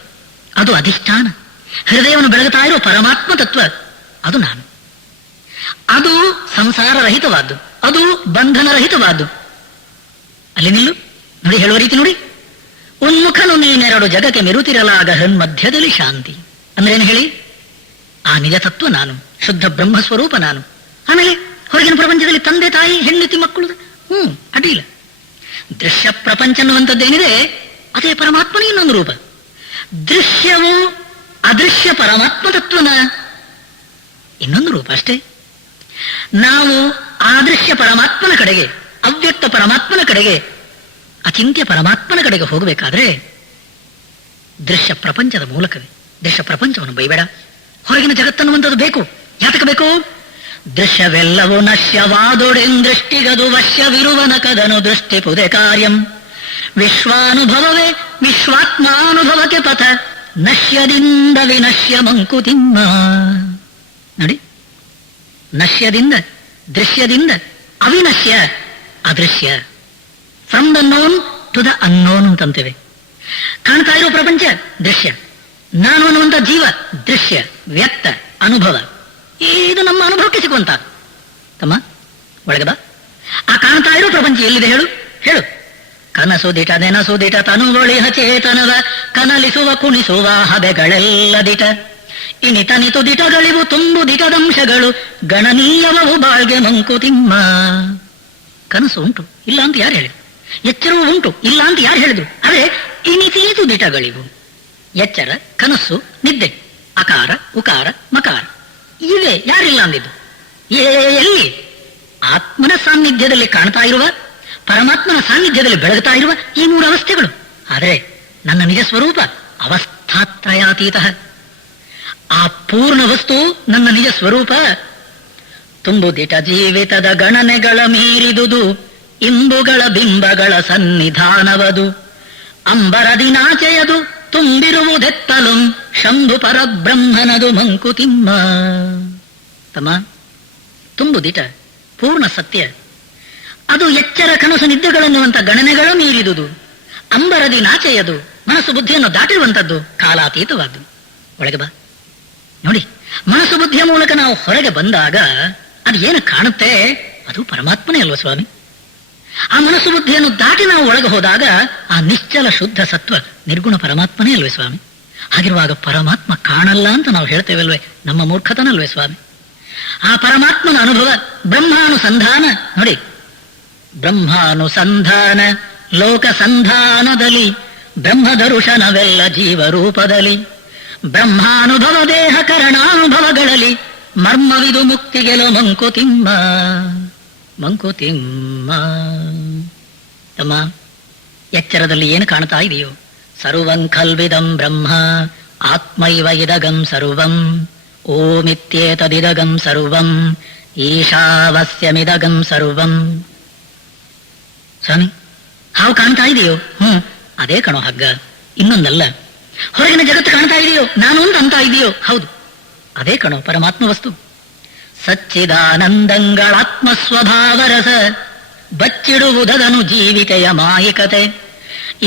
ಅದು ಅಧಿಷ್ಠಾನ. ಹೃದಯವನ್ನು ಬೆಳಗುತ್ತಾ ಇರೋ ಪರಮಾತ್ಮ ತತ್ವ ಅದು ನಾನು. ಅದು ಸಂಸಾರ ರಹಿತವಾದ್ದು, ಅದು ಬಂಧನ ರಹಿತವಾದ್ದು. ಅಲ್ಲಿ ನಿಲ್ಲು ನೋಡಿ, ಹೇಳುವ ರೀತಿ ನೋಡಿ. ಉನ್ಮುಖನು ನೀನೆರಡು ಜಗಕ್ಕೆ ಮೆರುತಿರಲಾಗ ಹೃನ್ಮಧ್ಯದಲ್ಲಿ ಶಾಂತಿ. ಅಂದ್ರೆ ಏನು ಹೇಳಿ? ಆ ನಿಜ ತತ್ವ ನಾನು, ಶುದ್ಧ ಬ್ರಹ್ಮ ಸ್ವರೂಪ ನಾನು. ಆಮೇಲೆ ಹೊರಗಿನ ಪ್ರಪಂಚದಲ್ಲಿ ತಂದೆ ತಾಯಿ ಹೆಂಡತಿ ಮಕ್ಕಳು, ಅಡ್ಡಿಲ್ಲ. ದೃಶ್ಯ ಪ್ರಪಂಚ ಅನ್ನುವಂಥದ್ದೇನಿದೆ ಅದೇ ಪರಮಾತ್ಮನ ಇನ್ನೊಂದು ರೂಪ. ದೃಶ್ಯವು ಅದೃಶ್ಯ ಪರಮಾತ್ಮ ತತ್ವನ ಇನ್ನೊಂದು ರೂಪ ಅಷ್ಟೇ. ನಾವು ಆದೃಶ್ಯ ಪರಮಾತ್ಮನ ಕಡೆಗೆ, ಅವ್ಯಕ್ತ ಪರಮಾತ್ಮನ ಕಡೆಗೆ, ಅಚಿಂತ್ಯ ಪರಮಾತ್ಮನ ಕಡೆಗೆ ಹೋಗಬೇಕಾದ್ರೆ ದೃಶ್ಯ ಪ್ರಪಂಚದ ಮೂಲಕವೇ. ದೃಶ್ಯ ಪ್ರಪಂಚವನ್ನು ಬೈಬೇಡ, ಹೊರಗಿನ ಜಗತ್ತನ್ನುವಂಥದ್ದು ಬೇಕು. ಯಾತಕ ಬೇಕು? ದೃಶ್ಯವೆಲ್ಲವೂ ನಶ್ಯವಾದೊಡೆಂದೃಷ್ಟಿಗದು ವಶ್ಯವಿರುವನ ಕದನು ದೃಷ್ಟಿ ಪುದೆ ಕಾರ್ಯಂ. ವಿಶ್ವಾನುಭವವೇ ವಿಶ್ವಾತ್ಮಾನುಭವಕ್ಕೆ ಪಥ ನಶ್ಯದಿಂದ ವಿನಶ್ಯ ಮಂಕುತಿಮ್ಮ. ನೋಡಿ, ನಶ್ಯದಿಂದ ದೃಶ್ಯದಿಂದ ಅವಿನಶ್ಯ ಅದೃಶ್ಯ, from the known to the unknown ಅಂತಂತೇವೆ. ಕಾಣ್ತಾ ಇರೋ ಪ್ರಪಂಚ ದೃಶ್ಯ, ನಾನು ಅನ್ನುವಂಥ ಜೀವ ದೃಶ್ಯ, ವ್ಯಕ್ತ, ಅನುಭವ. ಇದು ನಮ್ಮ ಅನುಭವಕ್ಕೆ ಸಿಗುವಂತ. ತಮ್ಮ ಒಳಗೆ ಬಾ. ಆ ಕಾಣ್ತಾ ಇರೋ ಪ್ರಪಂಚ ಎಲ್ಲಿದೆ ಹೇಳು? ಹೇಳು. ಕನಸು ದಿಟ ನೆನಸು ದಿಟ ತನುವಳಿ ಹಚೇತನವ ಕನಲಿಸುವ ಕುಣಿಸುವ ಹಬೆಗಳೆಲ್ಲ ದಿಟ ಇನಿತನಿತು ದಿಟಗಳಿವು ತುಂಬು ದಿಟದಂಶಗಳು ಗಣನೀಯವವು ಬಾಳ್ಗೆ ಮಂಕುತಿಮ್ಮ. ಕನಸು ಉಂಟು, ಇಲ್ಲ ಅಂತ ಯಾರು ಹೇಳಿದ್ರು? ಎಚ್ಚರವೂ ಉಂಟು, ಇಲ್ಲ ಅಂತ ಯಾರು ಹೇಳಿದ್ರು? ಅದೇ ಇನಿತೀತು ದಿಟಗಳಿವು. ಎಚ್ಚರ, ಕನಸ್ಸು, ನಿದ್ದೆ, ಅಕಾರ, ಉಕಾರ, ಮಕಾರ ಇವೆ. ಯಾರಿಲ್ಲ ಅಂದಿದ್ದು? ಎಲ್ಲಿ? ಆತ್ಮನ ಸಾನ್ನಿಧ್ಯದಲ್ಲಿ ಕಾಣ್ತಾ ಇರುವ, ಪರಮಾತ್ಮನ ಸಾನ್ನಿಧ್ಯದಲ್ಲಿ ಬೆಳಗ್ತಾ ಇರುವ ಈ ಮೂರು ಅವಸ್ಥೆಗಳು. ಆದರೆ ನನ್ನ ನಿಜ ಸ್ವರೂಪ ಅವಸ್ಥಾತ್ರಯಾತೀತ. ಆ ಪೂರ್ಣ ವಸ್ತು ನನ್ನ ನಿಜ ಸ್ವರೂಪ. ತುಂಬುದಿಟ ಜೀವಿತದ ಗಣನೆಗಳ ಮೀರಿದುದು ಇಂಬುಗಳ ಬಿಂಬಗಳ ಸನ್ನಿಧಾನವದು ಅಂಬರದಿನಾಚೆಯದು ತುಂಬಿರುವುದೆತ್ತಲು ಶಂಭು ಪರಬ್ರಹ್ಮನದು ಮಂಕುತಿಮ್ಮ. ತಮ್ಮ, ತುಂಬುದಿಟ ಪೂರ್ಣ ಸತ್ಯ. ಅದು ಎಚ್ಚರ ಕನಸು ನಿದ್ದೆಗಳನ್ನುವಂಥ ಗಣನೆಗಳ ಮೀರಿದುದು. ಅಂಬರದಿ ನಾಚೆಯದು ಮನಸ್ಸು ಬುದ್ಧಿಯನ್ನು ದಾಟಿರುವಂಥದ್ದು, ಕಾಲಾತೀತವಾದ್ದು. ಒಳಗೆ ಬಾ. ನೋಡಿ, ಮನಸ್ಸು ಬುದ್ಧಿಯ ಮೂಲಕ ನಾವು ಹೊರಗೆ ಬಂದಾಗ ಅದು ಏನು ಕಾಣುತ್ತೆ? ಅದು ಪರಮಾತ್ಮನೇ ಅಲ್ವ ಸ್ವಾಮಿ? ಆ ಮನಸ್ಸು ಬುದ್ಧಿಯನ್ನು ದಾಟಿ ನಾವು ಒಳಗೆ ಹೋದಾಗ ಆ ನಿಶ್ಚಲ ಶುದ್ಧ ಸತ್ವ ನಿರ್ಗುಣ ಪರಮಾತ್ಮನೇ ಅಲ್ವೇ ಸ್ವಾಮಿ? ಹಾಗಿರುವಾಗ ಪರಮಾತ್ಮ ಕಾಣಲ್ಲ ಅಂತ ನಾವು ಹೇಳ್ತೇವಲ್ವೇ? ನಮ್ಮ ಮೂರ್ಖತನಲ್ವೇ ಸ್ವಾಮಿ? ಆ ಪರಮಾತ್ಮನ ಅನುಭವ ಬ್ರಹ್ಮಾನುಸಂಧಾನ. ನೋಡಿ, ಬ್ರಹ್ಮಾನುಸಂಧಾನ ಲೋಕ ಸಂಧಾನದಲ್ಲಿ ಬ್ರಹ್ಮದರುಶನವೆಲ್ಲ ಜೀವರೂಪದಲ್ಲಿ ಬ್ರಹ್ಮಾನುಭವ ದೇಹ ಕರಣಾನುಭವಗಳಲ್ಲಿ ಮರ್ಮವಿದು ಮುಕ್ತಿಗೆಲೋ ಮಂಕುತಿಮ್ಮ. ಮಂಕುತಿಮ್ಮ. ತಮ್ಮ, ಎಚ್ಚರದಲ್ಲಿ ಏನು ಕಾಣ್ತಾ ಇದೆಯೋ? ಸರ್ವಂ ಖಲ್ವಿದಂ ಬ್ರಹ್ಮ ಆತ್ಮೈವ ಇದಗಂ ಸರ್ವಂ ಓಮಿತ್ಯೇತದಿದಗಂ ಸರ್ವಂ ಈಶಾವಸ್ಯಮಿದಗಂ ಸರ್ವಂ. ಸ್ವಾಮಿ, ಹಾವು ಕಾಣ್ತಾ ಇದೆಯೋ? ಅದೇ ಕಣೋ ಹಗ್ಗ, ಇನ್ನೊಂದಲ್ಲ. ಹೊರಗಿನ ಜಗತ್ತು ಕಾಣ್ತಾ ಇದೆಯೋ? ನಾನು ಅಂತ ಇದೆಯೋ? ಹೌದು, ಅದೇ ಕಣೋ ಪರಮಾತ್ಮ ವಸ್ತು. ಸಚ್ಚಿದಾನಂದಂಗಳಾತ್ಮ ಸ್ವಭಾವರಸ ಬಚ್ಚಿಡುವುದನು ಜೀವಿಕೆಯ ಮಾಯಿಕತೆ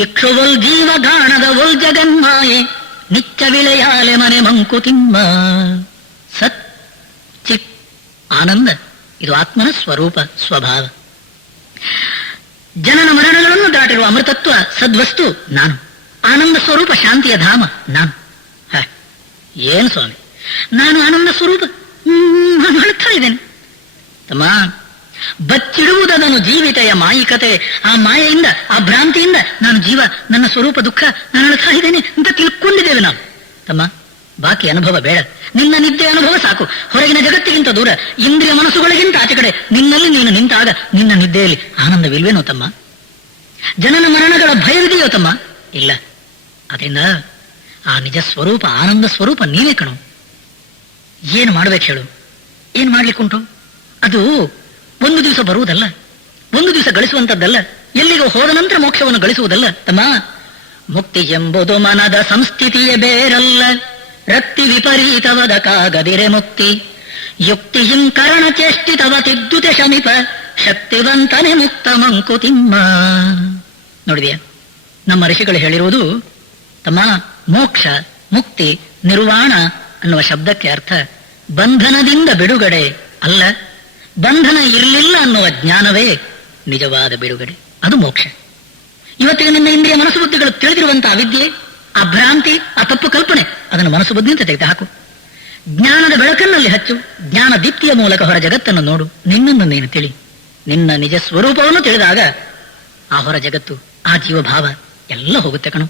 ಇಕ್ಷುವಲ್ ಜೀವಗಾಣದ ಒಲ್ ಜಗನ್ಮಾಯೆ ನಿಚ್ಚ ವಿಳೆಯಾಲೆ ಮನೆ ಮಂಕುತಿಮ್ಮ. ಸತ್ ಚಿತ್ ಆನಂದ, ಇದು ಆತ್ಮನ ಸ್ವರೂಪ ಸ್ವಭಾವ. ಜನನ ಮರಣಗಳನ್ನು ದಾಟಿರುವ ಅಮೃತತ್ವ ಸದ್ವಸ್ತು ನಾನು. ಆನಂದ ಸ್ವರೂಪ ಶಾಂತಿಯ ಧಾಮ ನಾನು. ಏನು ಸ್ವಾಮಿ, ನಾನು ಆನಂದ ಸ್ವರೂಪ ನಾನು ಹೇಳ್ತಾ ಇದ್ದೇನೆ. ತಮ್ಮ, ಬಚ್ಚಿಡುವುದನ್ನು ಜೀವಿತೆಯ ಮಾಯಿಕತೆ. ಆ ಮಾಯೆಯಿಂದ, ಆ ಭ್ರಾಂತಿಯಿಂದ ನಾನು ಜೀವ, ನನ್ನ ಸ್ವರೂಪ ದುಃಖ ನಾನು ಹೇಳ್ತಾ ಇದ್ದೇನೆ ಅಂತ ತಿಳ್ಕೊಂಡಿದ್ದೇವೆ ನಾವು. ತಮ್ಮ, ಬಾಕಿ ಅನುಭವ ಬೇಡ. ನಿನ್ನ ನಿದ್ದೆ ಅನುಭವ ಸಾಕು. ಹೊರಗಿನ ಜಗತ್ತಿಗಿಂತ ದೂರ, ಇಂದ್ರಿಯ ಮನಸ್ಸುಗಳಿಗಿಂತ ಆಚೆ ಕಡೆ ನಿನ್ನಲ್ಲಿ ನೀನು ನಿಂತಾಗ ನಿನ್ನ ನಿದ್ದೆಯಲ್ಲಿ ಆನಂದವಿಲ್ವೇನೋ ತಮ್ಮ? ಜನನ ಮರಣಗಳ ಭಯವಿದೆಯೋ ತಮ್ಮ? ಇಲ್ಲ. ಅದರಿಂದ ಆ ನಿಜ ಸ್ವರೂಪ ಆನಂದ ಸ್ವರೂಪ ನೀವೇ ಕಣು. ಏನು ಮಾಡ್ಬೇಕು ಹೇಳು? ಏನು ಮಾಡ್ಲಿಕ್ಕುಂಟು? ಅದು ಒಂದು ದಿವಸ ಬರುವುದಲ್ಲ, ಒಂದು ದಿವಸ ಗಳಿಸುವಂಥದ್ದಲ್ಲ, ಎಲ್ಲಿಗೋ ಹೋದ ನಂತರ ಮೋಕ್ಷವನ್ನು ಗಳಿಸುವುದಲ್ಲ ತಮ್ಮ. ಮುಕ್ತಿ ಎಂಬುದು ಮನದ ಸಂಸ್ಥಿತಿಯೇ ಬೇರಲ್ಲ, ರಕ್ತಿ ವಿಪರೀತವದ ಕಾಗದಿರೆ ಮುಕ್ತಿ ಯುಕ್ತಿಹಿಂ ಕರಣ ಚೇಷ್ಟಿತವ ತಿದ್ದುತೆ ಶಮಿಪ ಶಕ್ತಿವಂತನೆ ಮುಕ್ತ ಮಂಕುತಿಮ್ಮ. ನೋಡಿದೆಯಾ, ನಮ್ಮ ಋಷಿಗಳು ಹೇಳಿರುವುದು ತಮ್ಮ, ಮೋಕ್ಷ, ಮುಕ್ತಿ, ನಿರ್ವಾಣ ಅನ್ನುವ ಶಬ್ದಕ್ಕೆ ಅರ್ಥ ಬಂಧನದಿಂದ ಬಿಡುಗಡೆ ಅಲ್ಲ, ಬಂಧನ ಇರಲಿಲ್ಲ ಅನ್ನುವ ಜ್ಞಾನವೇ ನಿಜವಾದ ಬಿಡುಗಡೆ. ಅದು ಮೋಕ್ಷ. ಇವತ್ತಿಗೆ ನಿನ್ನ ಇಂದ್ರಿಯ ಮನಸ್ಸು ಬುದ್ಧಿಗಳು ತಿಳಿದಿರುವಂತಹ ಅವಿದ್ಯೆ, ಆ ಭ್ರಾಂತಿ, ಆ ತಪ್ಪು ಕಲ್ಪನೆ, ಅದನ್ನು ಮನಸ್ಸು ಬುದ್ಧಿ ಅಂತ ತೆಗೆದು ಹಾಕು. ಜ್ಞಾನದ ಬೆಳಕನ್ನಲ್ಲಿ ಹಚ್ಚು, ಜ್ಞಾನ ದೀಪ್ತಿಯ ಮೂಲಕ ಹೊರ ಜಗತ್ತನ್ನು ನೋಡು, ನಿನ್ನನ್ನು ನೀನು ತಿಳಿ. ನಿನ್ನ ನಿಜ ಸ್ವರೂಪವನ್ನು ತಿಳಿದಾಗ ಆ ಹೊರ ಜಗತ್ತು, ಆ ಜೀವಭಾವ ಎಲ್ಲ ಹೋಗುತ್ತೆ ಕಣು.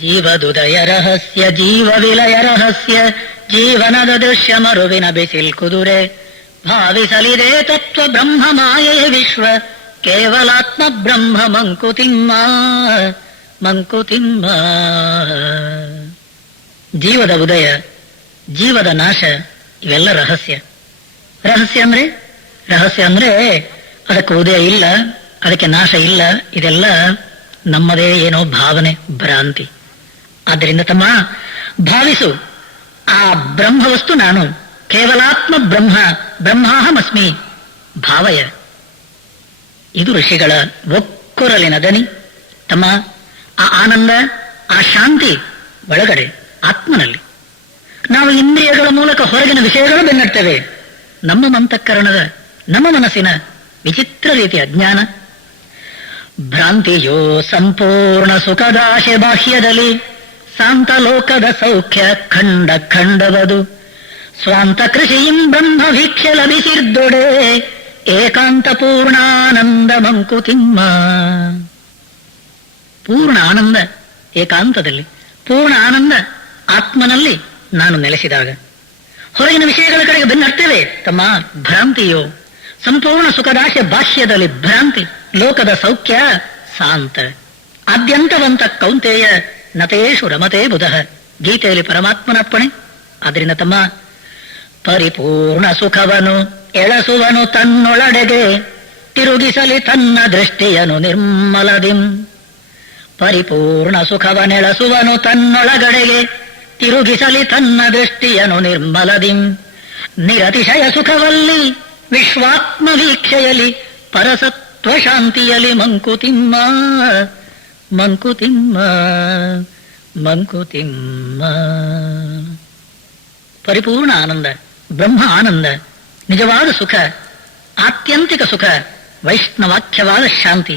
ಜೀವದುದಯ ರಹಸ್ಯ, ಜೀವ ವಿಲಯ ರಹಸ್ಯ, ಜೀವನದ ದೃಶ್ಯ ಮರುವಿನ ಬಿಸಿಲ್ ಕುದುರೆ, ಭಾವಿಸಲಿದೆ ತತ್ವ ಬ್ರಹ್ಮ ಮಾಯೆ ವಿಶ್ವ, ಕೇವಲಾತ್ಮ ಬ್ರಹ್ಮ ಮಂಕುತಿಮ್ಮ ಮಂಕುತಿಮ್ಮ. ಜೀವದ ಉದಯ, ಜೀವದ ನಾಶ, ಇವೆಲ್ಲ ರಹಸ್ಯ. ರಹಸ್ಯ ಅಂದ್ರೆ ಅದಕ್ಕೆ ಉದಯ ಇಲ್ಲ, ಅದಕ್ಕೆ ನಾಶ ಇಲ್ಲ, ಇದೆಲ್ಲ ನಮ್ಮದೇ ಏನೋ ಭಾವನೆ, ಭ್ರಾಂತಿ. ಆದ್ದರಿಂದ ತಮ್ಮ, ಭಾವಿಸು, ಆ ಬ್ರಹ್ಮವಸ್ತು ನಾನು, ಕೇವಲಾತ್ಮ ಬ್ರಹ್ಮ, ಬ್ರಹ್ಮಾಹಮಸ್ಮಿ ಭಾವಯ. ಇದು ಋಷಿಗಳ ಒಕ್ಕೊರಲಿನ ದನಿ. ತಮ್ಮ, ಆ ಆನಂದ, ಆ ಶಾಂತಿ ಒಳಗಡೆ ಆತ್ಮನಲ್ಲಿ. ನಾವು ಇಂದ್ರಿಯಗಳ ಮೂಲಕ ಹೊರಗಿನ ವಿಷಯಗಳು ಬೆನ್ನಡ್ತೇವೆ. ನಮ್ಮ ಅಂತಃಕರಣದ, ನಮ್ಮ ಮನಸ್ಸಿನ ವಿಚಿತ್ರ ರೀತಿಯ ಅಜ್ಞಾನ, ಭ್ರಾಂತಿಯೋ ಸಂಪೂರ್ಣ ಸುಖದಾಶೆ ಬಾಹ್ಯದಲ್ಲಿ, ಶಾಂತ ಲೋಕದ ಸೌಖ್ಯ ಖಂಡ ಖಂಡವದು, ಸ್ವಾಂತ ಕೃಷಿಯಿಂ ಬ್ರಹ್ಮ ವೀಕ್ಷೆ ಲಭಿಸಿರ್ದೊಡೆ, ಏಕಾಂತ ಪೂರ್ಣಾನಂದ ಮಂಕುತಿಮ್ಮ. ಪೂರ್ಣ ಆನಂದ ಏಕಾಂತದಲ್ಲಿ, ಪೂರ್ಣ ಆನಂದ ಆತ್ಮನಲ್ಲಿ ನಾನು ನೆಲೆಸಿದಾಗ. ಹೊರಗಿನ ವಿಷಯಗಳ ಕಡೆಗೆ ಬೆನ್ನಡ್ತೇವೆ ತಮ್ಮ. ಭ್ರಾಂತಿಯೋ ಸಂಪೂರ್ಣ ಸುಖದಾಶೆ ಬಾಹ್ಯದಲ್ಲಿ ಭ್ರಾಂತಿ, ಲೋಕದ ಸೌಖ್ಯ ಶಾಂತ, ಆದ್ಯಂತವಂತ ಕೌಂತೆಯ ನತೇಶು ರಮತೆ ಬುಧಃ. ಗೀತೆಯಲ್ಲಿ ಪರಮಾತ್ಮನಪ್ಪಣೆ. ಆದ್ದರಿಂದ ತಮ್ಮ, ಪರಿಪೂರ್ಣ ಸುಖವನು ಎಳಸುವನು ತನ್ನೊಳಡೆಗೆ, ತಿರುಗಿಸಲಿ ತನ್ನ ದೃಷ್ಟಿಯನು ನಿರ್ಮಲದಿಂ. ಪರಿಪೂರ್ಣ ಸುಖವನೆಳಸುವನು ತನ್ನೊಳಗಡೆಗೆ, ತಿರುಗಿಸಲಿ ತನ್ನ ದೃಷ್ಟಿಯನು ನಿರ್ಮಲದಿಂ. ನಿರತಿಶಯ ಸುಖವಲ್ಲಿ ವಿಶ್ವಾತ್ಮ ವೀಕ್ಷೆಯಲಿ, ಪರಸತ್ವ ಶಾಂತಿಯಲಿ ಮಂಕುತಿಮ್ಮ ಮಂಕುತಿಮ್ಮ ಮಂಕುತಿಮ್ಮ. ಪರಿಪೂರ್ಣ ಆನಂದ, ಬ್ರಹ್ಮ ಆನಂದ, ನಿಜವಾದ ಸುಖ, ಆತ್ಯಂತಿಕ ಸುಖ, ವೈಷ್ಣವಾಖ್ಯವಾದ ಶಾಂತಿ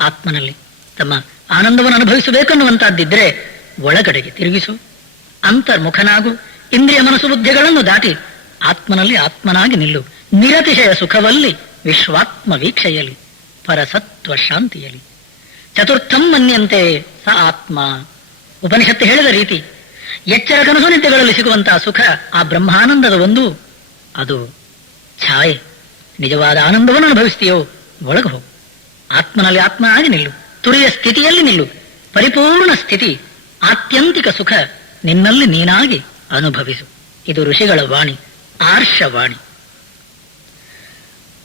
ಆತ್ಮನಲ್ಲಿ. ತಮ್ಮ, ಆನಂದವನ್ನು ಅನುಭವಿಸಬೇಕನ್ನುವಂತಹದ್ದಿದ್ರೆ ಒಳಗಡೆಗೆ ತಿರುಗಿಸು, ಅಂತರ್ಮುಖನಾಗು, ಇಂದ್ರಿಯ ಮನಸ್ಸು ಬುದ್ಧಿಗಳನ್ನು ದಾಟಿ ಆತ್ಮನಲ್ಲಿ ಆತ್ಮನಾಗಿ ನಿಲ್ಲು. ನಿರತಿಶಯ ಸುಖವಲ್ಲಿ ವಿಶ್ವಾತ್ಮ ವೀಕ್ಷೆಯಲಿ, ಪರಸತ್ವ ಶಾಂತಿಯಲಿ. ಚತುರ್ಥಂ ಮನ್ಯಂತೆ ಸ ಆತ್ಮ. ಉಪನಿಷತ್ತು ಹೇಳಿದ ರೀತಿ ಎಚ್ಚರ ಕನಸು ನಿದ್ದೆಗಳಲ್ಲಿ ಸಿಗುವಂತಹ ಸುಖ, ಆ ಬ್ರಹ್ಮಾನಂದದ ಒಂದು ಅದು ಛಾಯೆ. ನಿಜವಾದ ಆನಂದವನ್ನು ಅನುಭವಿಸ್ತೀಯೋ ಒಳಗೆ ಹೋಗು, ಆತ್ಮನಲ್ಲಿ ಆತ್ಮನಾಗಿ ನಿಲ್ಲು, ತುರಿಯ ಸ್ಥಿತಿಯಲ್ಲಿ ನಿಲ್ಲು. ಪರಿಪೂರ್ಣ ಸ್ಥಿತಿ, ಆತ್ಯಂತಿಕ ಸುಖ ನಿನ್ನಲ್ಲಿ ನೀನಾಗಿ ಅನುಭವಿಸು. ಇದು ಋಷಿಗಳ ವಾಣಿ, ಆರ್ಷವಾಣಿ.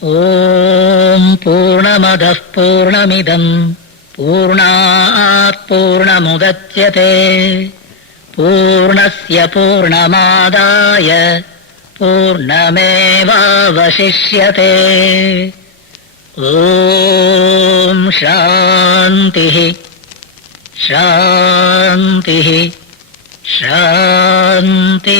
ಓಂ ಪೂರ್ಣಮದಃ ಪೂರ್ಣಮಿದಂ ಪೂರ್ಣಾತ್ ಪೂರ್ಣಮುದಚ್ಯತೆ ಪೂರ್ಣಸ್ಯ ಪೂರ್ಣಮಾದಾಯ ಪೂರ್ಣಮೇವಾವಶಿಷ್ಯತೆ. ಓಂ ಶಾಂತಿ ಶಾಂತಿ ಶಾಂತಿ.